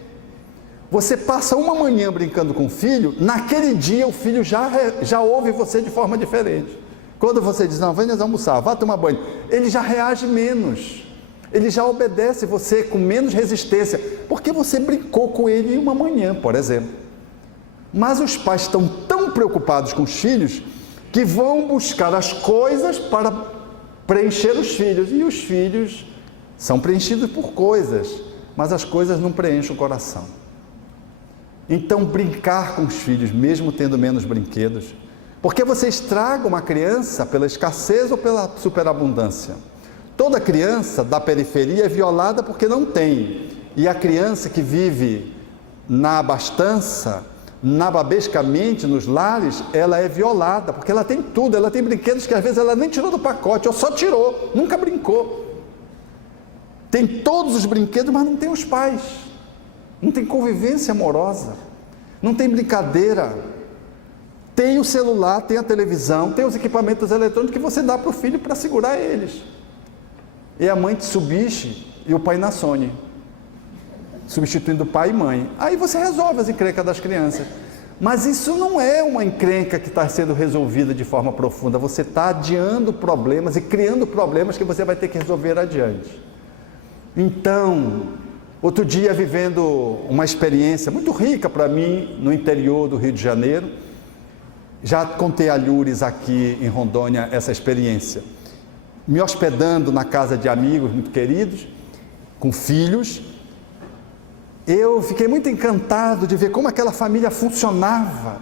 você passa uma manhã brincando com o filho, naquele dia o filho já ouve você de forma diferente. Quando você diz, não, venha almoçar, vá tomar banho, ele já reage menos. Ele já obedece você com menos resistência, porque você brincou com ele em uma manhã, por exemplo. Mas os pais estão tão preocupados com os filhos que vão buscar as coisas para preencher os filhos. E os filhos são preenchidos por coisas, mas as coisas não preenchem o coração. Então, brincar com os filhos, mesmo tendo menos brinquedos, porque você estraga uma criança pela escassez ou pela superabundância. Toda criança da periferia é violada porque não tem. E a criança que vive na abastança, nababescamente nos lares, ela é violada, porque ela tem tudo, ela tem brinquedos que às vezes ela nem tirou do pacote, ou só tirou, nunca brincou. Tem todos os brinquedos, mas não tem os pais, não tem convivência amorosa, não tem brincadeira. Tem o celular, tem a televisão, tem os equipamentos eletrônicos que você dá para o filho para segurar eles. E a mãe Mitsubishi e o pai Nassone, substituindo pai e mãe. Aí você resolve as encrencas das crianças. Mas isso não é uma encrenca que está sendo resolvida de forma profunda. Você está adiando problemas e criando problemas que você vai ter que resolver adiante. Então, outro dia, vivendo uma experiência muito rica para mim no interior do Rio de Janeiro, já contei a Lures aqui em Rondônia essa experiência. Me hospedando na casa de amigos muito queridos, com filhos, eu fiquei muito encantado de ver como aquela família funcionava,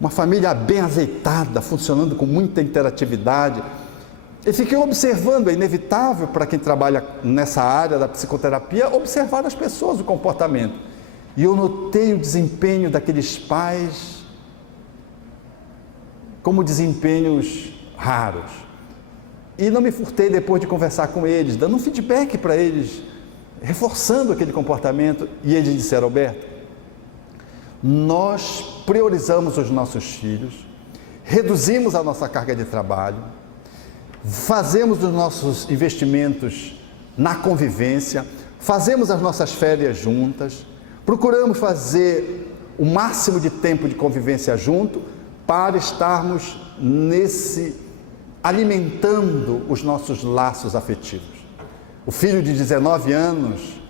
uma família bem azeitada, funcionando com muita interatividade. Eu fiquei observando, é inevitável para quem trabalha nessa área da psicoterapia, observar as pessoas, o comportamento. E eu notei o desempenho daqueles pais como desempenhos raros. E não me furtei depois de conversar com eles, dando um feedback para eles, reforçando aquele comportamento, e eles disseram: Alberto, nós priorizamos os nossos filhos, reduzimos a nossa carga de trabalho, fazemos os nossos investimentos na convivência, fazemos as nossas férias juntas, procuramos fazer o máximo de tempo de convivência junto para estarmos alimentando os nossos laços afetivos. O filho de 19 anos,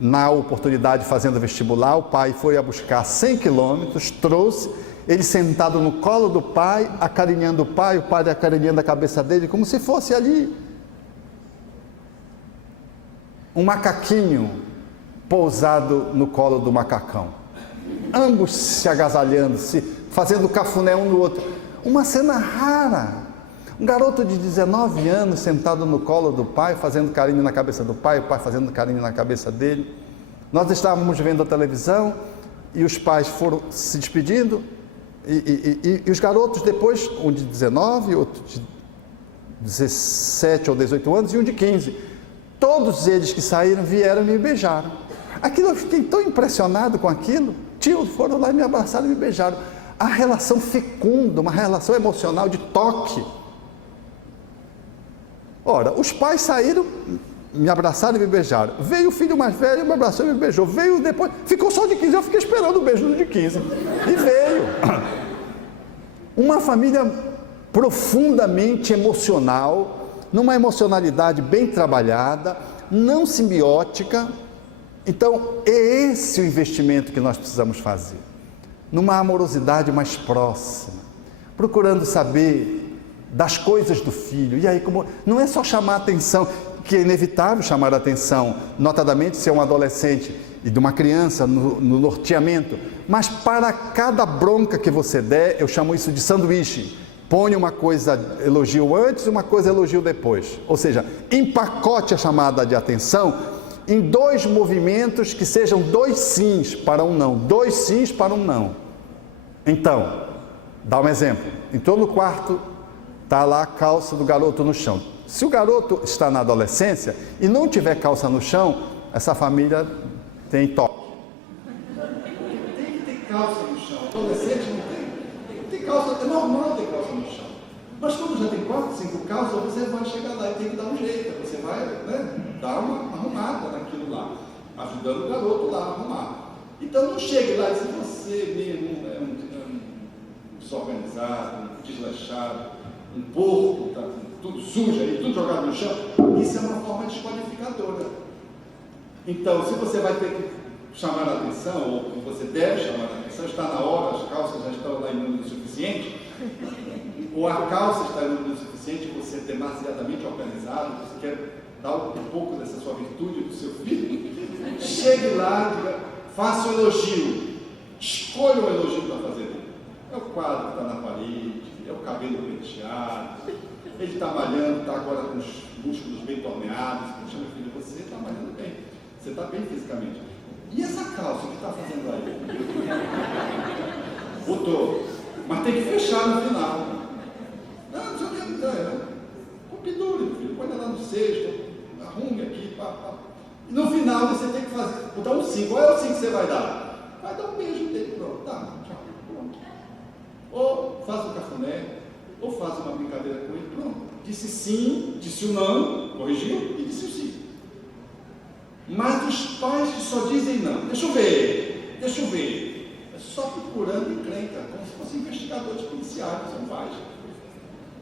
na oportunidade fazendo vestibular, o pai foi a buscar 100 quilômetros, trouxe, ele sentado no colo do pai, acarinhando o pai acarinhando a cabeça dele, como se fosse ali um macaquinho pousado no colo do macacão. Ambos se agasalhando, fazendo cafuné um no outro. Uma cena rara. Um garoto de 19 anos sentado no colo do pai, fazendo carinho na cabeça do pai, o pai fazendo carinho na cabeça dele. Nós estávamos vendo a televisão e os pais foram se despedindo e os garotos depois, um de 19, outro de 17 ou 18 anos e um de 15. Todos eles que saíram vieram e me beijaram. Aquilo, eu fiquei tão impressionado com aquilo. Tio, foram lá e me abraçaram e me beijaram. A relação fecunda, uma relação emocional de toque. Ora, os pais saíram, me abraçaram e me beijaram. Veio o filho mais velho, me abraçou e me beijou. Veio depois, ficou só de 15, eu fiquei esperando o beijo do de 15. E veio. Uma família profundamente emocional, numa emocionalidade bem trabalhada, não simbiótica. Então, é esse o investimento que nós precisamos fazer, numa amorosidade mais próxima, procurando saber das coisas do filho. E aí, como não é só chamar a atenção, que é inevitável chamar a atenção, notadamente se é um adolescente e de uma criança no norteamento, mas para cada bronca que você der, eu chamo isso de sanduíche. Põe uma coisa elogio antes, uma coisa elogio depois. Ou seja, empacote a chamada de atenção em 2 movimentos que sejam 2 sims para um não, 2 sims para um não. Então, dá um exemplo. Entrou no quarto, está lá a calça do garoto no chão. Se o garoto está na adolescência e não tiver calça no chão, essa família tem toque. Tem que ter calça no chão. Adolescente não tem. Tem calça, é normal ter calça no chão. Mas quando já tem 4, 5 calças, você vai chegar lá e tem que dar um jeito. Você vai, dar uma arrumada naquilo lá, ajudando o garoto lá a arrumar. Então não chegue lá e diz, você mesmo é um desorganizado, um desleixado, um porco, tá tudo sujo aí, tudo jogado no chão. Isso é uma forma desqualificadora. Então, se você vai ter que chamar a atenção, ou que você deve chamar a atenção, está na hora, as calças já estão lá em número suficiente, ou a calça está em número suficiente, você é demasiadamente organizado, você quer dar um pouco dessa sua virtude do seu filho, chegue lá, diga, faça um elogio, escolha um elogio para fazer dele. É o quadro que está na parede, é o cabelo penteado, ele está malhando, está agora com os músculos bem torneados. Poxa, meu filho, você está malhando bem, você está bem fisicamente. E essa calça que está fazendo aí? Botou, mas tem que fechar no final. Não sei o que, pendure, filho, põe lá no cesto, arrume aqui, pá. E no final você tem que fazer, botar um sim. Qual é o sim que você vai dar? Vai dar um beijo dele, pronto, tá, tchau, pronto. Ou faz um cafuné, ou faz uma brincadeira com ele, pronto. Disse sim, disse o não, corrigiu e disse o sim. Mas os pais que só dizem não, deixa eu ver, é só procurando encrenca, como se fossem investigadores policiais, são pais.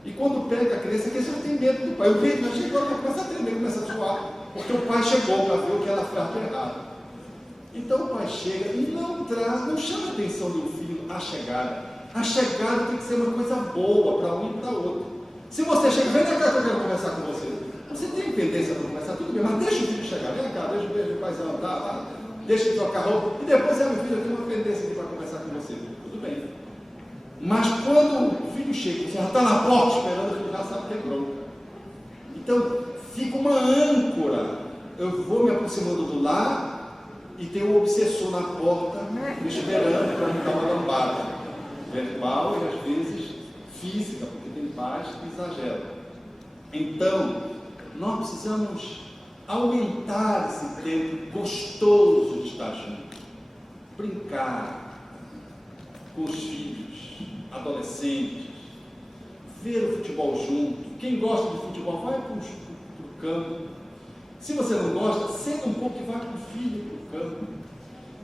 E quando pega a criança tem medo do pai. O medo já chegou, ela começa a tremer, começa a suar, porque o pai chegou para ver o que ela fez de errado. Então o pai chega e não chama a atenção do filho à chegada. A chegada tem que ser uma coisa boa para um e para outro. Se você chega, vem cá que eu quero conversar com você. Você tem tendência para conversar, tudo bem, mas deixa o filho chegar, vem cá, deixa o beijo, paizão, tá, deixa ele trocar roupa, e depois, meu filho, eu tenho uma tendência aqui para conversar com você. Tudo bem. Mas quando o filho chega, você já está na porta esperando, o filho já sabe que é bronca. Então, fica uma âncora. Eu vou me aproximando do lar e tem um obsessor na porta me esperando para me dar uma lambada. Verbal e às vezes física, porque tem pais que exageram. Então, nós precisamos aumentar esse tempo gostoso de estar junto, brincar com os filhos, adolescentes, ver o futebol junto. Quem gosta de futebol, vai para o campo. Se você não gosta, senta um pouco e vai com o filho para o campo.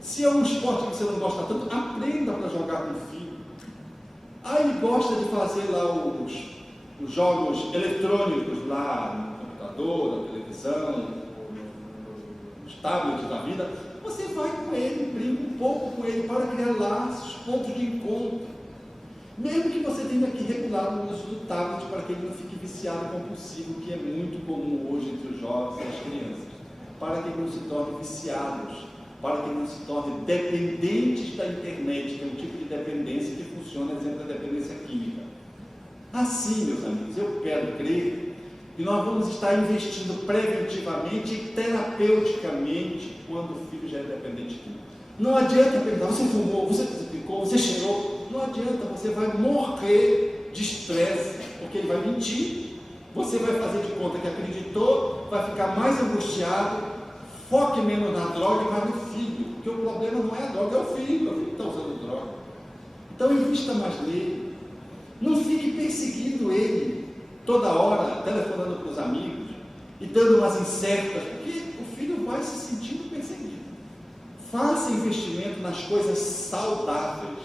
Se é um esporte que você não gosta tanto, aprenda para jogar com o filho. Ele gosta de fazer lá os jogos eletrônicos lá no computador, na televisão, os tablets da vida. Você vai com ele, brinca um pouco com ele para criar laços, pontos de encontro. Mesmo que você tenha que regular o uso do tablet para que ele não fique viciado e compulsivo, que é muito comum hoje entre os jovens e as crianças, para que não se tornem viciados, para que não se tornem dependentes da internet, que é um tipo de dependência que funciona, exemplo, da dependência química. Assim, meus amigos, eu quero crer que nós vamos estar investindo preventivamente e terapeuticamente quando o filho já é dependente químico. Não adianta perguntar, você fumou, você picou, você cheirou. Não adianta, você vai morrer de estresse, porque ele vai mentir. Você vai fazer de conta que acreditou, vai ficar mais angustiado. Foque menos na droga e mais no filho, porque o problema não é a droga, é o filho que está usando droga. Então invista mais nele. Não fique perseguindo ele toda hora, telefonando para os amigos e dando umas incertas, porque o filho vai se sentindo perseguido. Faça investimento nas coisas saudáveis.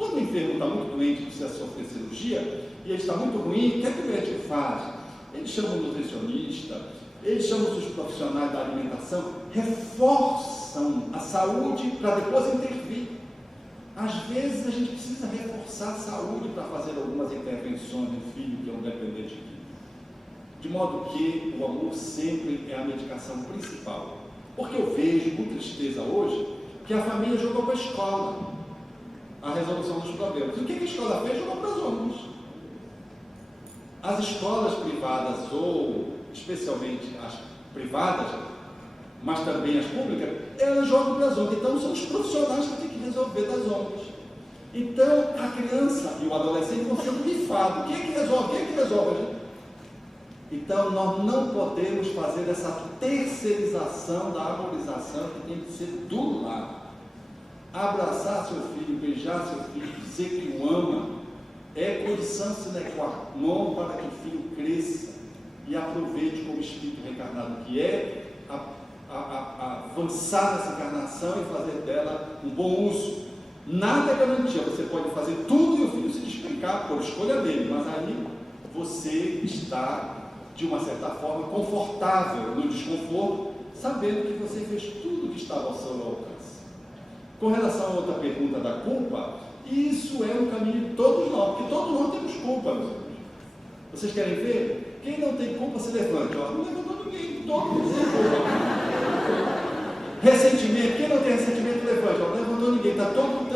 Quando o enfermo está muito doente, precisa sofrer cirurgia, e ele está muito ruim, o que é que o médico faz? Ele chama o nutricionista, ele chama os profissionais da alimentação, reforçam a saúde para depois intervir. Às vezes a gente precisa reforçar a saúde para fazer algumas intervenções no filho que não depender de mim. De modo que o amor sempre é a medicação principal. Porque eu vejo com tristeza hoje que a família jogou para a escola a resolução dos problemas. E o que a escola fez? Jogou para as ONGs. As escolas privadas, ou especialmente as privadas, mas também as públicas, elas jogam para as ONGs. Então são os profissionais que têm que resolver das ONGs. Então a criança e o adolescente vão sendo rifados. Quem é que resolve? Quem é que resolve, gente? Então nós não podemos fazer essa terceirização da amorização que tem que ser do lado. Abraçar seu filho, beijar seu filho, dizer que o ama, é condição sine qua non para que o filho cresça e aproveite como espírito reencarnado que é, avançar nessa encarnação e fazer dela um bom uso. Nada é garantia, você pode fazer tudo e o filho se despencar por escolha dele, mas aí você está, de uma certa forma, confortável no desconforto, sabendo que você fez tudo que estava ao seu alcance. Com relação a outra pergunta da culpa, isso é um caminho de todos nós, porque todos nós temos culpa, meus amigos. Vocês querem ver? Quem não tem culpa se levante. Ó, não levantou ninguém, todo mundo tem culpa. Ressentimento, quem não tem ressentimento levante. Ó, não levantou ninguém, está todo mundo.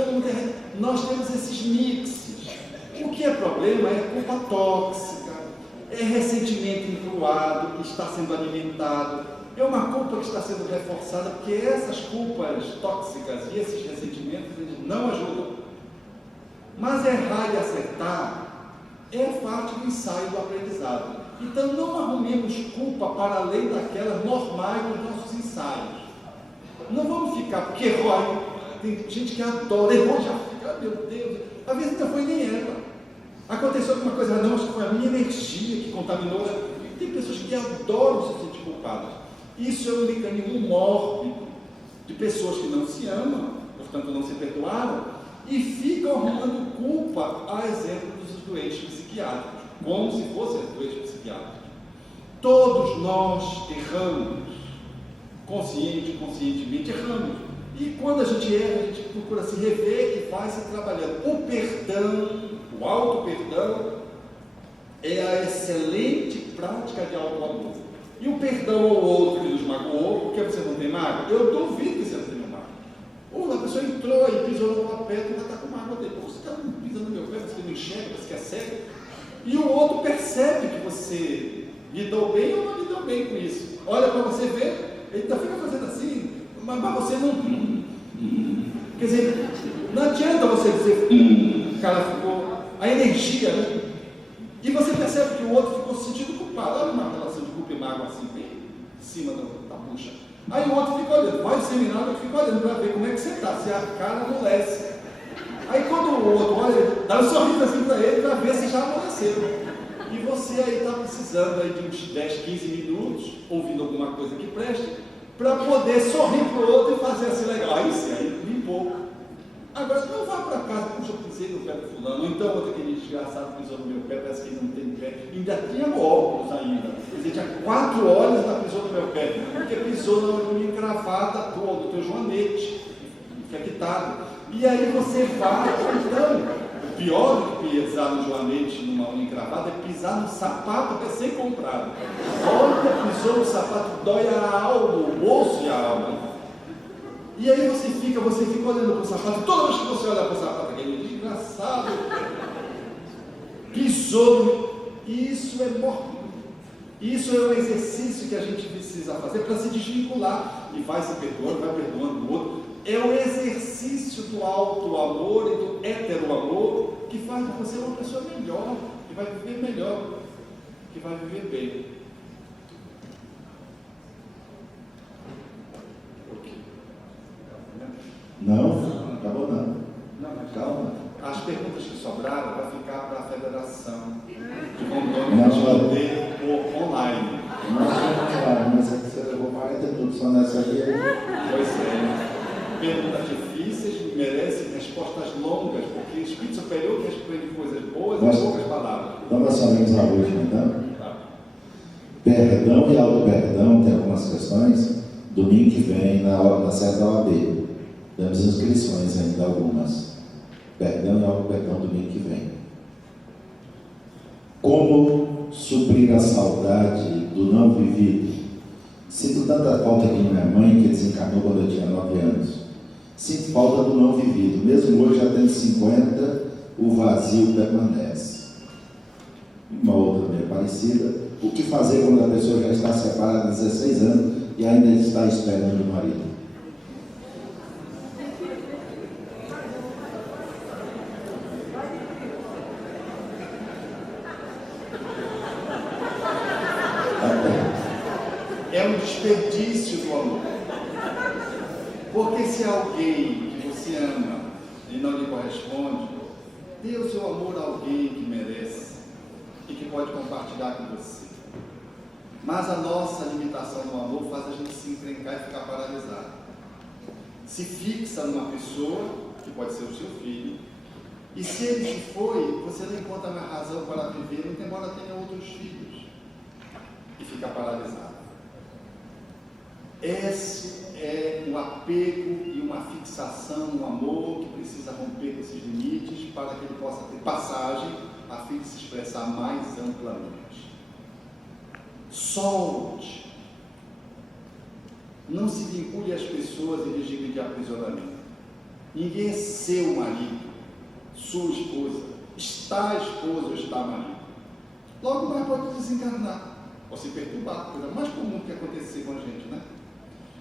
Nós temos esses mixes. O que é problema é culpa tóxica, é ressentimento incruado que está sendo alimentado. É uma culpa que está sendo reforçada, porque essas culpas tóxicas e esses ressentimentos eles não ajudam. Mas errar e acertar é parte do ensaio do aprendizado. Então não arrumemos culpa para além daquelas normais dos nossos ensaios. Não vamos ficar, porque errou, tem gente que adora, errou, já fica, meu Deus, às vezes não foi nem ela. Aconteceu alguma coisa, não, acho que foi a minha energia que contaminou. Tem pessoas que adoram se sentir culpadas. Isso é um mecanismo mórbido de pessoas que não se amam, portanto não se perdoaram, e ficam arrumando culpa, a exemplo dos doentes psiquiátricos, como se fossem doentes psiquiátricos. Todos nós erramos, conscientemente erramos. E quando a gente erra, a gente procura se rever e vai se trabalhando. O perdão, o auto-perdão, é a excelente prática de auto-amor. E o perdão ao outro que nos magoou, porque você não tem mágoa? Eu duvido que você não tenha mágoa. Ou a pessoa entrou e pisou no meu pé, e vai estar com mágoa dele. Você está pisando no meu pé, você não enxerga, você quer cego. E o outro percebe que você lidou bem ou não lidou bem com isso. Olha para você ver, ele ainda fica fazendo assim, mas você não. Quer dizer, não adianta você dizer, o cara ficou. A energia, né? E você percebe que o outro ficou se sentindo culpado. Olha uma relação de culpa e mágoa assim, bem em cima da bucha. Aí o outro fica olhando, vai no seminário, eu fico olhando para ver como é que você está, se a cara amolece. Aí quando o outro olha, dá um sorriso assim para ele para ver se já amoleceu. E você aí está precisando aí de uns 10, 15 minutos, ouvindo alguma coisa que preste, para poder sorrir para o outro e fazer assim legal. Aí sim, aí limpou. Agora não vá para casa, puxa, eu pisei no pé do fulano, ou então outro aquele desgraçado pisou no meu pé, parece que ele não tem pé, ainda tinha óculos ainda, quer dizer, tinha 4 horas da pisou no meu pé, porque pisou na minha gravata do teu joanete, que é quitado, e aí você vai, então, o pior do que pisar no joanete numa unha encravada é pisar no sapato recém-comprado. Olha, pisou no sapato, dói a alma, o osso e a alma. E aí você fica olhando para o sapato, toda vez que você olha para o sapato, aquele desgraçado, pisou, isso é mórbido. Isso é um exercício que a gente precisa fazer para se desvincular, e vai se perdoando, vai perdoando o outro. É o exercício do auto-amor e do hétero-amor que faz de você uma pessoa melhor, que vai viver melhor, que vai viver bem. Não, acabou não. Não, mas Calma. as perguntas que sobraram vai ficar para a Federação de Rondônia responder por online. Mas é que você levou 40 minutos só nessa aqui. Pois é. Perguntas difíceis merecem respostas longas, porque Perdão e auto-perdão, tem algumas questões. Domingo que vem, na sede da OAB. Temos inscrições ainda, algumas. Perdão e auto-perdão, domingo que vem. Como suprir a saudade do não vivido? Sinto tanta falta de minha mãe, que desencarnou quando eu tinha 9 anos. Sinto falta do não vivido. Mesmo hoje, já tendo 50, o vazio permanece. Uma outra bem parecida. O que fazer quando a pessoa já está separada há 16 anos e ainda está esperando o marido? É um desperdício do amor. Porque se alguém que você ama e não lhe corresponde, dê o seu amor a alguém que merece e que pode compartilhar com você. Mas a nossa limitação no amor faz a gente se encrencar e ficar paralisado. Se fixa numa pessoa, que pode ser o seu filho, e se ele se foi, você não encontra mais razão para viver, muito embora tenha outros filhos, e fica paralisado. Esse é um apego e uma fixação no amor que precisa romper com esses limites para que ele possa ter passagem a fim de se expressar mais amplamente. Solte. Não se vincule às pessoas em regime de aprisionamento. Ninguém é seu marido, sua esposa. Está esposa ou está marido. Logo mais pode desencarnar, ou se perturbar, coisa mais comum que acontecer com a gente, né?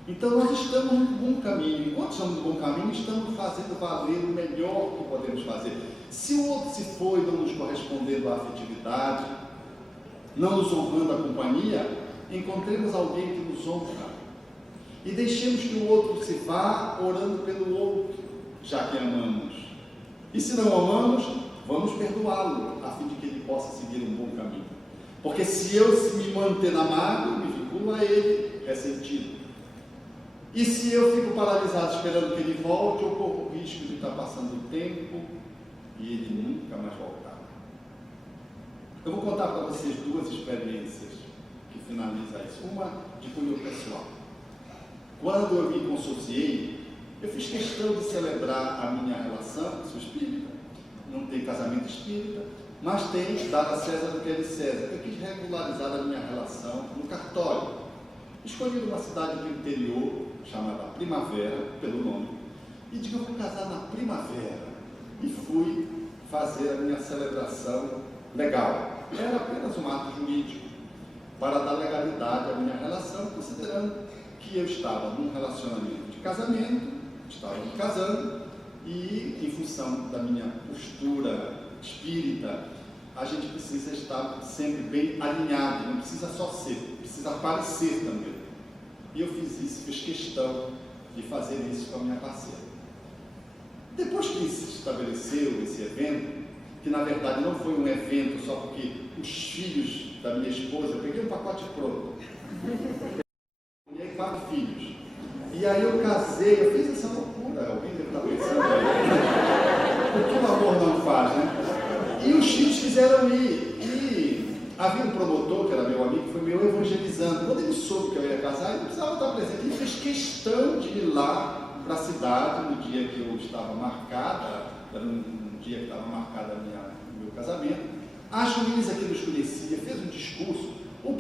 Então nós estamos no bom caminho. Enquanto estamos no bom caminho, estamos fazendo valer o melhor que podemos fazer. Se o outro se foi, não nos correspondendo à afetividade, não nos honrando a companhia, encontremos alguém que nos honra e deixemos que o outro se vá orando pelo outro, já que amamos. E se não amamos, vamos perdoá-lo, a fim de que ele possa seguir um bom caminho. Porque se eu me manter na mágoa, me vinculo a ele, ressentido. E se eu fico paralisado esperando que ele volte, eu corro o risco de estar passando o tempo e ele nunca mais voltar. Eu vou contar para vocês 2 experiências que finalizam isso. Uma de cunho pessoal. Quando eu me consociei, eu fiz questão de celebrar a minha relação, sou espírita, não tenho casamento espírita, mas tenho dado a César do que é de César. Eu quis regularizar a minha relação no cartório. Escolhi uma cidade do interior, chamada Primavera, pelo nome, e digo, eu vou casar na primavera. E fui fazer a minha celebração legal. Era apenas um ato jurídico, para dar legalidade à minha relação, considerando que eu estava num relacionamento de casamento, estava me casando, e em função da minha postura espírita, a gente precisa estar sempre bem alinhado, não precisa só ser, precisa parecer também. E eu fiz isso, fiz questão de fazer isso com a minha parceira. Depois que se estabeleceu esse evento, que na verdade não foi um evento só porque os filhos da minha esposa, eu peguei um pacote pronto, e aí 4 filhos, e aí eu casei, eu fiz essa loucura, alguém deve estar pensando aí, o que o amor não faz, né? E os filhos quiseram ir, e havia um promotor, que era meu amigo, que foi meu evangelizando. Quando ele soube que eu ia casar, ele precisava estar presente, ele fez questão de ir lá para a cidade, no dia que eu estava marcada, era um dia que estava marcado o meu casamento. A juíza que nos conhecia fez um discurso, o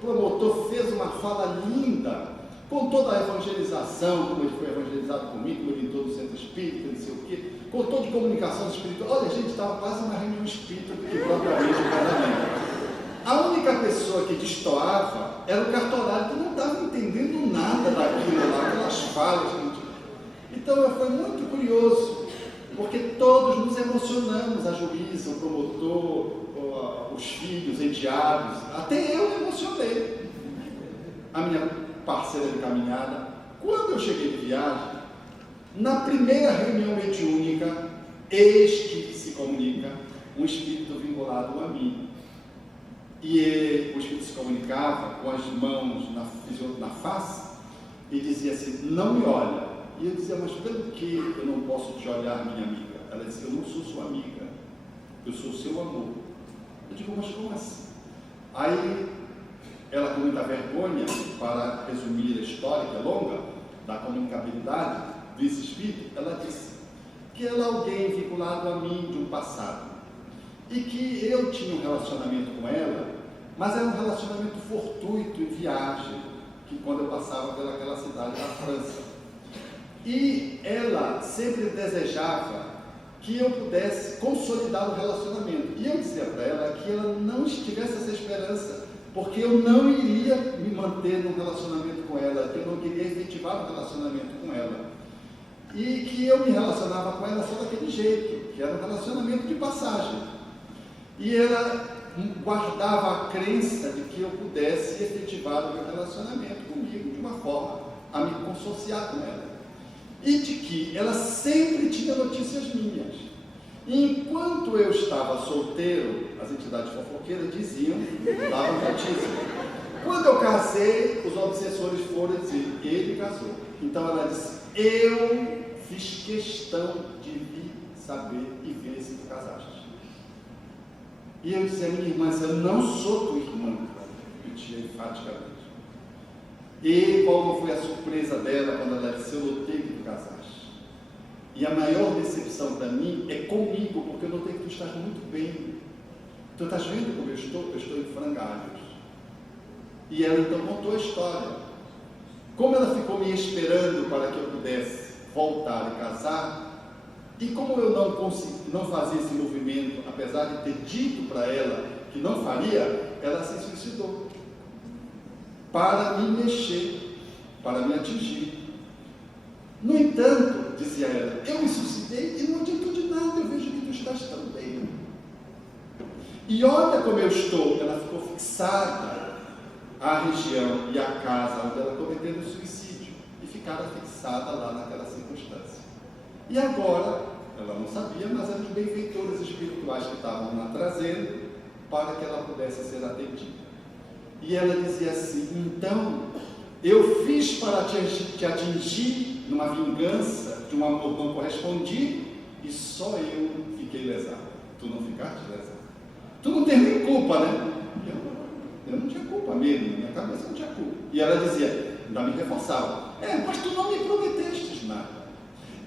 promotor fez uma fala linda, com toda a evangelização, como ele foi evangelizado comigo, como ele entrou no centro espírita, não sei o quê, com toda a comunicação espiritual. Olha, gente, estava quase uma reunião espírita do que propriamente o casamento. A única pessoa que destoava era o cartorário, que não estava entendendo nada daquilo lá, aquelas falas. Então foi muito curioso, porque todos nos emocionamos, a juíza, o promotor, os filhos, enteados, até eu me emocionei. A minha parceira de caminhada, quando eu cheguei de viagem, na primeira reunião mediúnica, eis que se comunica um espírito vinculado a mim. E o espírito se comunicava com as mãos na face e dizia assim, não me olha. E eu dizia, mas pelo que eu não posso te olhar, minha amiga? Ela dizia, eu não sou sua amiga, eu sou seu amor. Eu digo, mas como assim? Aí ela com muita vergonha, para resumir a história que é longa, da comunicabilidade desse espírito, ela disse que ela é alguém vinculado a mim de um passado, e que eu tinha um relacionamento com ela, mas era um relacionamento fortuito, em viagem, que quando eu passava pelaquela cidade da França. E ela sempre desejava que eu pudesse consolidar o relacionamento. E eu dizia para ela que ela não estivesse essa esperança, porque eu não iria me manter num relacionamento com ela, que eu não queria efetivar um relacionamento com ela. E que eu me relacionava com ela só daquele jeito, que era um relacionamento de passagem. E ela guardava a crença de que eu pudesse efetivar o meu relacionamento comigo de uma forma a me consorciar com ela. E de que ela sempre tinha notícias minhas. E enquanto eu estava solteiro, as entidades fofoqueiras diziam, davam notícia. Quando eu casei, os obsessores foram dizer, ele casou. Então ela disse, eu fiz questão de vir saber e ver se tu casaste. E eu disse, minha irmã, eu não sou tua irmã, repetia enfaticamente. E qual não foi a surpresa dela quando ela disse, eu notei que tu casaste. E a maior decepção para mim é comigo, porque eu notei que tu estás muito bem. Tu estás vendo como eu estou? Eu estou em frangalhos. E ela então contou a história. Como ela ficou me esperando para que eu pudesse voltar e casar, e como eu não fazia esse movimento, apesar de ter dito para ela que não faria, ela se suicidou. Para me mexer, para me atingir. No entanto, dizia ela, eu me suicidei e não adiantou de nada, eu vejo que tu estás tão bem. E olha como eu estou, ela ficou fixada à região e à casa onde ela cometeu o suicídio, e ficara fixada lá naquela circunstância. E agora, ela não sabia, mas eram os benfeitores espirituais que estavam lá trazendo para que ela pudesse ser atendida. E ela dizia assim, então, eu fiz para te atingir numa vingança de um amor não correspondido, e só eu fiquei lesado. Tu não ficaste lesado? Tu não tens nem culpa, né? Eu não tinha culpa mesmo, na minha cabeça não tinha culpa. E ela dizia, ainda me reforçava, mas tu não me prometestes nada.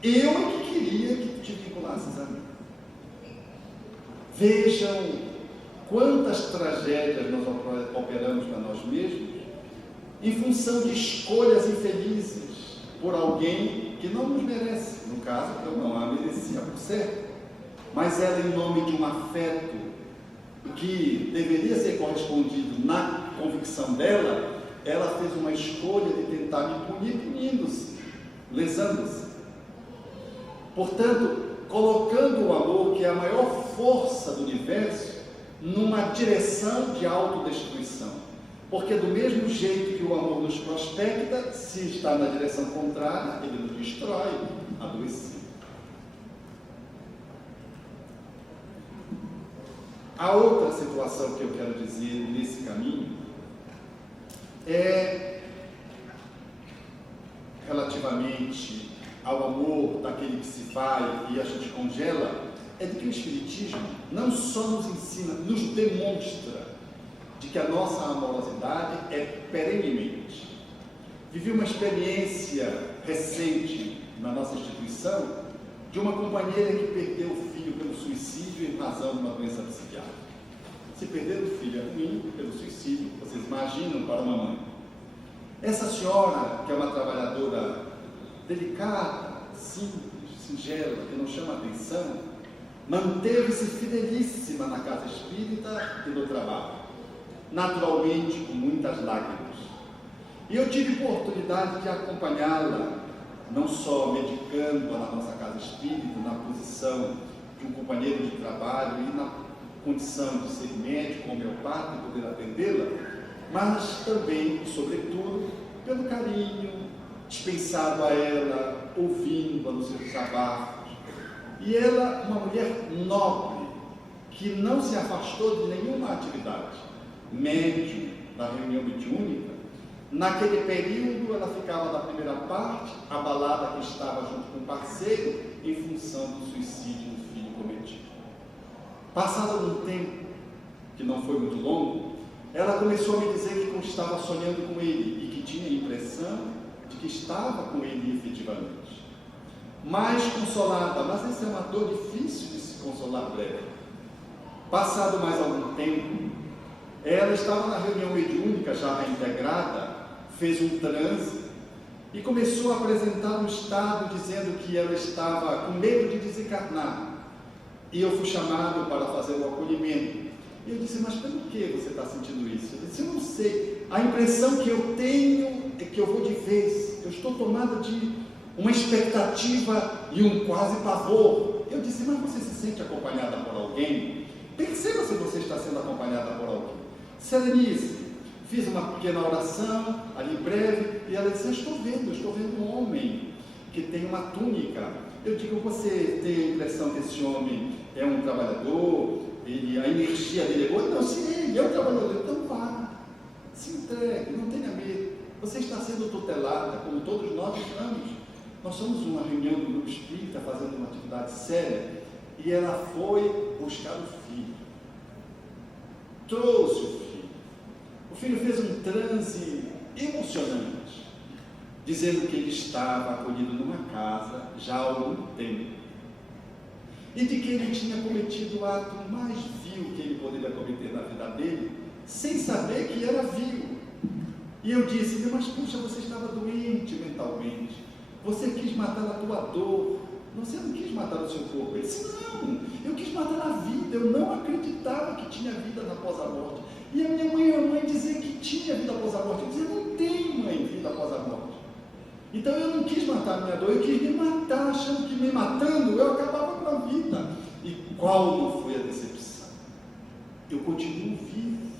Eu é que queria que tu te vinculasses a mim. Vejam quantas tragédias nós operamos para nós mesmos em função de escolhas infelizes por alguém que não nos merece. No caso, eu não a merecia por certo, mas ela, em nome de um afeto que deveria ser correspondido na convicção dela, ela fez uma escolha de tentar me punir, punindo-se, lesando-se. Portanto, colocando o amor, que é a maior força do universo, numa direção de autodestruição. Porque do mesmo jeito que o amor nos prospecta, se está na direção contrária, ele nos destrói, adoecido. A outra situação que eu quero dizer nesse caminho é relativamente ao amor daquele que se vai e a gente congela, é de que o Espiritismo não só nos ensina, nos demonstra de que a nossa amorosidade é perenemente. Vivi uma experiência recente na nossa instituição de uma companheira que perdeu o filho pelo suicídio em razão de uma doença psiquiátrica. Se perder o filho é ruim, pelo suicídio, vocês imaginam para uma mãe. Essa senhora, que é uma trabalhadora delicada, simples, singela, que não chama atenção, manteve-se fidelíssima na casa espírita e no trabalho, naturalmente com muitas lágrimas. E eu tive oportunidade de acompanhá-la, não só medicando na nossa casa espírita, na posição de um companheiro de trabalho e na condição de ser médico, homeopata e poder atendê-la, mas também, sobretudo, pelo carinho dispensado a ela, ouvindo-a nos seus desabafos. E ela, uma mulher nobre, que não se afastou de nenhuma atividade, médium da reunião mediúnica. Naquele período, ela ficava na primeira parte, abalada que estava junto com o parceiro, em função do suicídio do filho cometido. Passado um tempo, que não foi muito longo, ela começou a me dizer que com que estava sonhando com ele e que tinha a impressão de que estava com ele efetivamente. Mais consolada, mas essa é uma dor difícil de se consolar breve. Passado mais algum tempo, ela estava na reunião mediúnica já reintegrada, fez um transe e começou a apresentar um estado dizendo que ela estava com medo de desencarnar. E eu fui chamado para fazer o acolhimento. E eu disse, mas pelo que você está sentindo isso? Eu disse, eu não sei. A impressão que eu tenho é que eu vou de vez. Eu estou tomada de uma expectativa e um quase pavor. Eu disse, mas você se sente acompanhada por alguém? Perceba se você está sendo acompanhada por alguém. Selenice, fiz uma pequena oração, ali breve, e ela disse, eu estou vendo um homem que tem uma túnica. Eu digo, você tem a impressão que esse homem é um trabalhador, a energia dele é boa? Não, se ele é um trabalhador, então vá, se entregue, não tenha medo. Você está sendo tutelada, como todos nós estamos. Nós somos uma reunião do grupo espírita, fazendo uma atividade séria, e ela foi buscar o filho. Trouxe o filho. O filho fez um transe emocionante, dizendo que ele estava acolhido numa casa já há algum tempo, e de que ele tinha cometido o ato mais vil que ele poderia cometer na vida dele, sem saber que era vil. E eu disse, mas puxa, você estava doente mentalmente, você quis matar a tua dor, você não quis matar o seu corpo. Ele disse, não, eu quis matar a vida, eu não acreditava que tinha vida após a morte. E a minha mãe e a mãe diziam que tinha vida após a morte. Eu dizia, não tem, mãe, vida após a morte. Então eu não quis matar a minha dor, eu quis me matar, achando que me matando eu acabava com a vida. E qual não foi a decepção? Eu continuo vivo.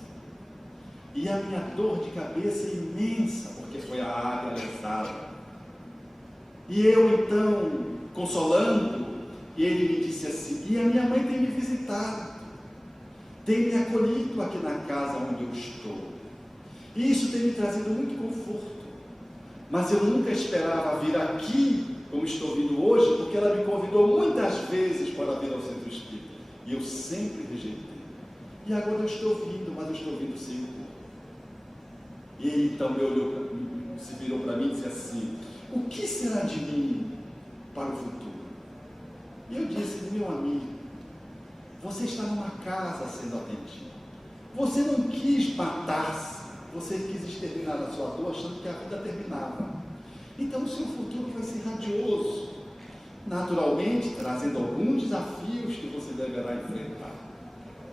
E a minha dor de cabeça é imensa, porque foi a área lesada. E eu então, consolando, ele me disse assim, e a minha mãe tem me visitado, tem me acolhido aqui na casa onde eu estou. E isso tem me trazido muito conforto. Mas eu nunca esperava vir aqui, como estou vindo hoje, porque ela me convidou muitas vezes para vir ao centro espírita. E eu sempre rejeitei. E agora eu estou vindo, mas eu estou vindo sem o corpo. E ele então me olhou, se virou para mim e disse assim, o que será de mim para o futuro? E eu disse, meu amigo, você está numa casa sendo atendido. Você não quis matar-se, você quis exterminar a sua dor achando que a vida terminava. Então o seu futuro vai ser radioso, naturalmente trazendo alguns desafios que você deverá enfrentar.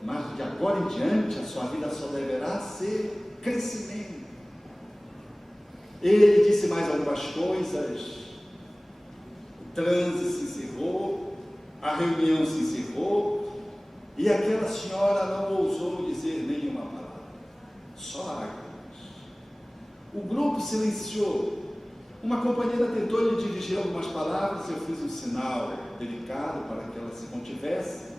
Mas de agora em diante a sua vida só deverá ser crescimento. Ele disse mais algumas coisas, o transe se encerrou, a reunião se encerrou, e aquela senhora não ousou dizer nenhuma palavra, só lágrimas. O grupo silenciou. Uma companheira tentou lhe dirigir algumas palavras, eu fiz um sinal delicado para que ela se contivesse,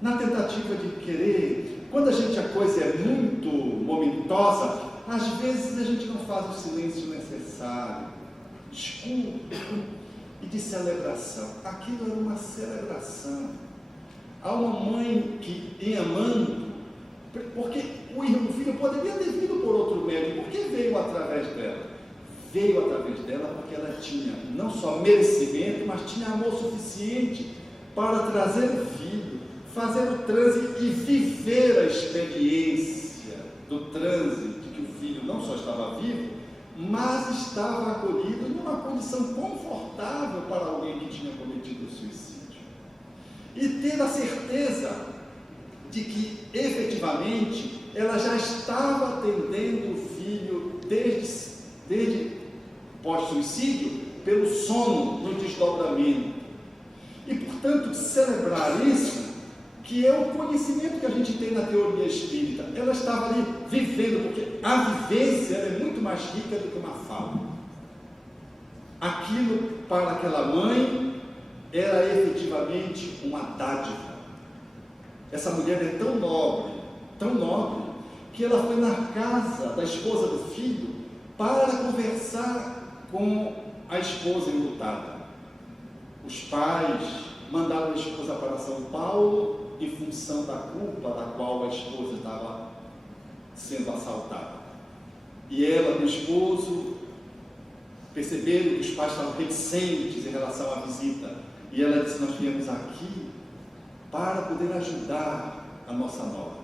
na tentativa de querer, quando a coisa é muito momentosa, às vezes a gente não faz o silêncio necessário, escuro e de celebração. Aquilo era uma celebração. Há uma mãe que, em amando, porque o filho poderia ter vindo por outro meio, porque veio através dela. Veio através dela porque ela tinha não só merecimento, mas tinha amor suficiente para trazer o filho, fazer o transe e viver a experiência do transe, de que o filho não só estava vivo, mas estava acolhido numa condição confortável para alguém que tinha cometido o suicídio. E ter a certeza de que, efetivamente, ela já estava atendendo o filho desde pós-suicídio, pelo sono, no desdobramento. E, portanto, celebrar isso, que é o conhecimento que a gente tem na teoria espírita, ela estava ali vivendo, porque a vivência é muito mais rica do que uma fala. Aquilo, para aquela mãe, era efetivamente uma dádiva. Essa mulher é tão nobre, que ela foi na casa da esposa do filho para conversar com a esposa enlutada. Os pais mandaram a esposa para São Paulo em função da culpa da qual a esposa estava sendo assaltada. e ela e o esposo perceberam que os pais estavam reticentes em relação à visita, e ela disse: nós viemos aqui para poder ajudar a nossa nora,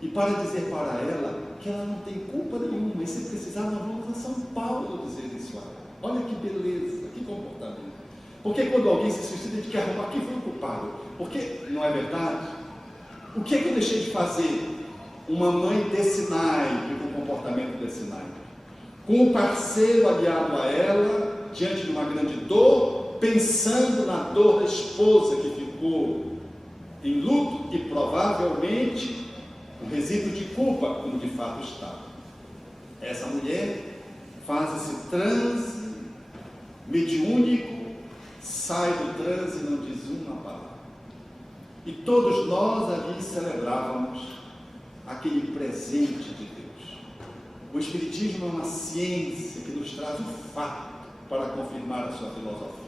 e para dizer para ela que ela não tem culpa nenhuma, e se precisar nós vamos a São Paulo dizer isso a ela. Olha que beleza, que comportamento. Porque quando alguém se suicida, a gente quer arrumar quem foi o culpado. Porque, não é verdade? O que é que eu deixei de fazer? Uma mãe desse naipe, com o comportamento desse naipe, com o parceiro aliado a ela, diante de uma grande dor, pensando na dor da esposa que ficou em luto e provavelmente um resíduo de culpa, como de fato estava. Essa mulher faz esse transe mediúnico, sai do transe e não diz uma palavra. E todos nós ali celebrávamos aquele presente de Deus. O Espiritismo é uma ciência que nos traz o fato para confirmar a sua filosofia.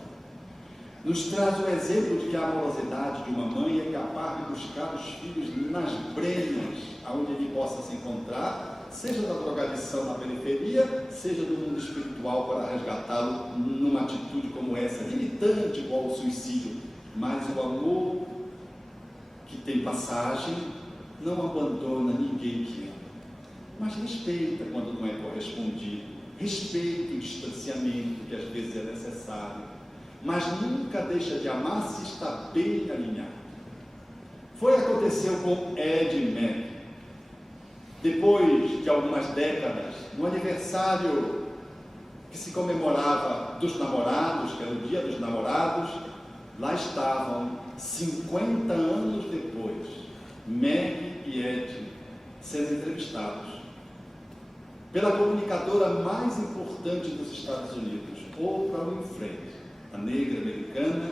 Nos traz o exemplo de que a amorosidade de uma mãe é capaz de buscar os filhos nas brenhas, aonde ele possa se encontrar, seja da drogadição na periferia, seja do mundo espiritual, para resgatá-lo numa atitude como essa, limitante igual ao suicídio. Mas o amor que tem passagem não abandona ninguém que ama, mas respeita quando não é correspondido, respeita o distanciamento que às vezes é necessário, mas nunca deixa de amar se está bem alinhado. Aconteceu com Ed Mack. Depois de algumas décadas, no aniversário que se comemorava dos namorados, que era o Dia dos Namorados, lá estavam, 50 anos depois, Meg e Ed sendo entrevistados pela comunicadora mais importante dos Estados Unidos, Oprah Winfrey, a negra americana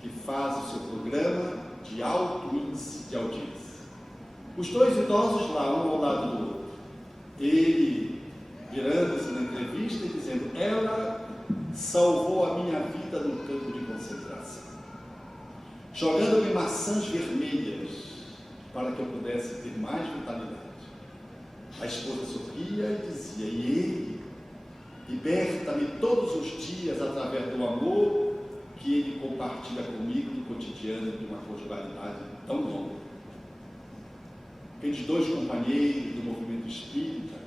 que faz o seu programa de alto índice de audiência. Os dois idosos lá, um ao lado do outro, ele virando-se na entrevista e dizendo: ela salvou a minha vida no campo de concentração, jogando-me maçãs vermelhas para que eu pudesse ter mais vitalidade. A esposa sorria e dizia: e ele liberta-me todos os dias através do amor que ele compartilha comigo no cotidiano de uma conjugalidade tão longa. Aqueles dois companheiros do movimento espírita,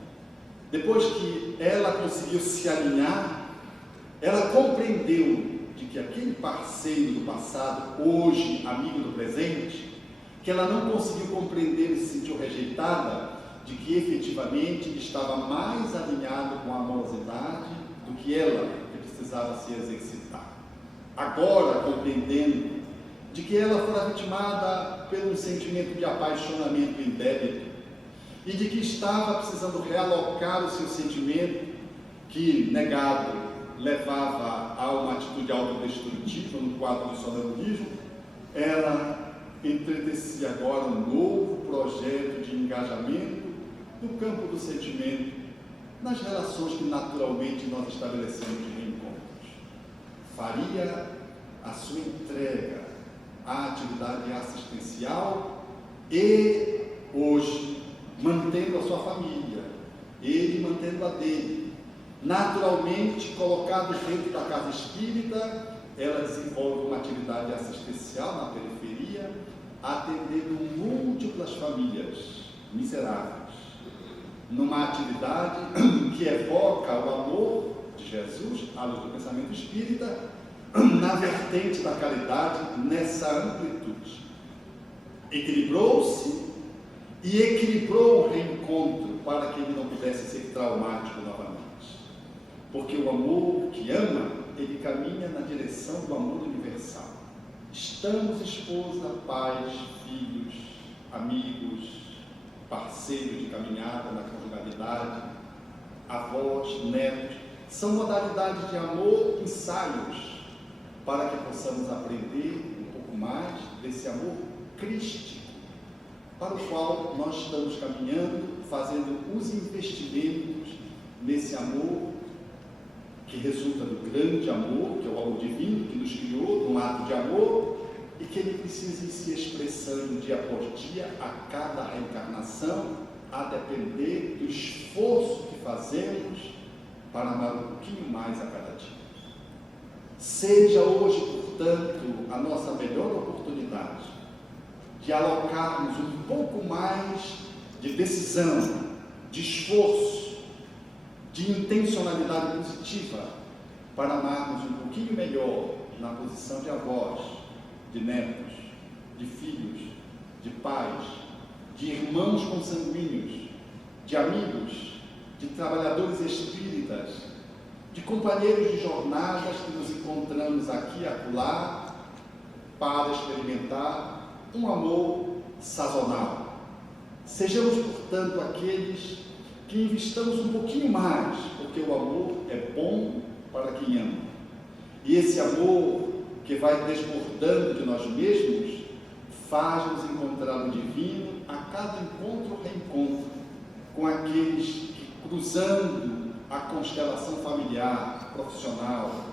depois que ela conseguiu se alinhar, ela compreendeu de que aquele parceiro do passado, hoje amigo do presente, que ela não conseguiu compreender e se sentiu rejeitada, de que efetivamente estava mais alinhado com a amorosidade do que ela, que precisava se exercitar. Agora, compreendendo de que ela fora vitimada pelo sentimento de apaixonamento indébito e de que estava precisando realocar o seu sentimento, que, negado, levava a uma atitude autodestrutiva no quadro do sonambulismo, ela entretecia agora um novo projeto de engajamento no campo do sentimento, nas relações que naturalmente nós estabelecemos de reencontros. Faria a sua entrega à atividade assistencial e, hoje, mantendo a sua família, ele mantendo a dele. Naturalmente, colocado dentro da casa espírita, ela desenvolve uma atividade assistencial na periferia, atendendo múltiplas famílias miseráveis, numa atividade que evoca o amor de Jesus, à luz do pensamento espírita, na vertente da caridade, nessa amplitude. Equilibrou-se e equilibrou o reencontro para que ele não pudesse ser traumático novamente. Porque o amor que ama, ele caminha na direção do amor universal. Estamos esposa, pais, filhos, amigos, parceiros de caminhada na conjugalidade, avós, netos, são modalidades de amor, ensaios, para que possamos aprender um pouco mais desse amor crístico, para o qual nós estamos caminhando, fazendo os investimentos nesse amor que resulta do grande amor, que é o amor divino, que nos criou, de um ato de amor, e que ele precisa ir se expressando dia após dia, a cada reencarnação, a depender do esforço que fazemos para amar um pouquinho mais a cada dia. Seja hoje, portanto, a nossa melhor oportunidade de alocarmos um pouco mais de decisão, de esforço, de intencionalidade positiva para amarmos um pouquinho melhor na posição de avós, de netos, de filhos, de pais, de irmãos consanguíneos, de amigos, de trabalhadores espíritas, de companheiros de jornadas que nos encontramos aqui e acolá para experimentar um amor sazonal. Sejamos, portanto, aqueles que investamos um pouquinho mais, porque o amor é bom para quem ama. E esse amor que vai desbordando de nós mesmos faz-nos encontrar o divino a cada encontro ou reencontro com aqueles que, cruzando a constelação familiar, profissional,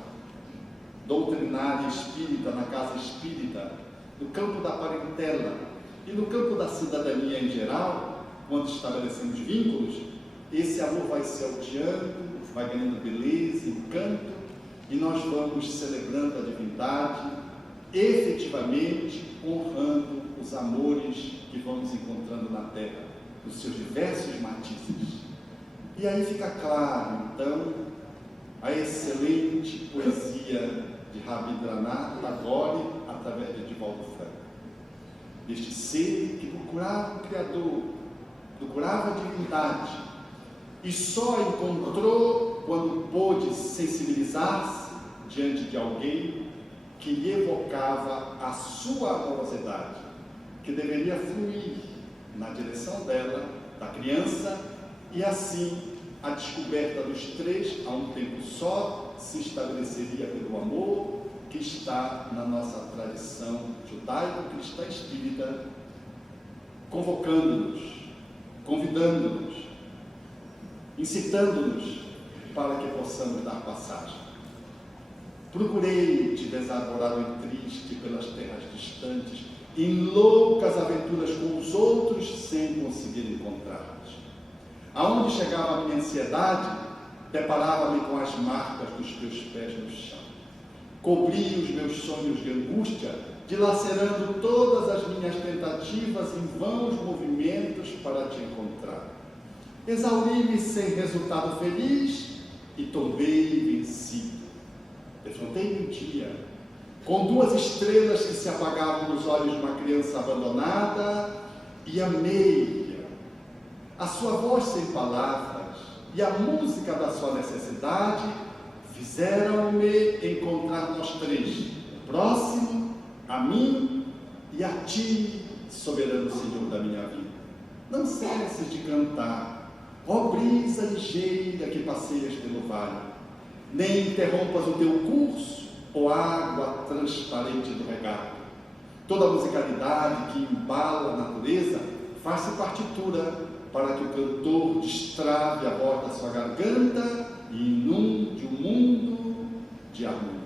doutrinária espírita, na casa espírita, no campo da parentela e no campo da cidadania em geral, quando estabelecemos vínculos, esse amor vai se alteando, vai ganhando beleza, encanto, e nós vamos celebrando a divindade, efetivamente honrando os amores que vamos encontrando na Terra, os seus diversos matizes. E aí fica claro, então, a excelente poesia de Rabindranath Tagore, através de Divaldo Franco, deste ser que procurava o Criador, procurava a divindade, e só encontrou quando pôde sensibilizar-se diante de alguém que lhe evocava a sua amorosidade, que deveria fluir na direção dela, da criança, e assim a descoberta dos três a um tempo só se estabeleceria pelo amor que está na nossa tradição judaico-cristã espírita, convocando-nos, convidando-nos, incitando-nos para que possamos dar passagem. Procurei te desarvorado e triste pelas terras distantes, em loucas aventuras com os outros, sem conseguir encontrá-los. Aonde chegava a minha ansiedade, deparava-me com as marcas dos teus pés no chão. Cobri os meus sonhos de angústia, dilacerando todas as minhas tentativas em vãos movimentos para te encontrar. Exauri-me sem resultado feliz e tombei vencido. Defrontei um dia, com duas estrelas que se apagavam nos olhos de uma criança abandonada, e amei-a. A sua voz sem palavras e a música da sua necessidade fizeram-me encontrar nós três, o próximo, a mim e a ti, soberano Senhor da minha vida. Não cesses de cantar, ó brisa ligeira que passeias pelo vale, nem interrompas o teu curso, ó água transparente do regato. Toda a musicalidade que embala a natureza faz-se partitura para que o cantor destrave a voz da sua garganta e inunde o mundo de harmonia.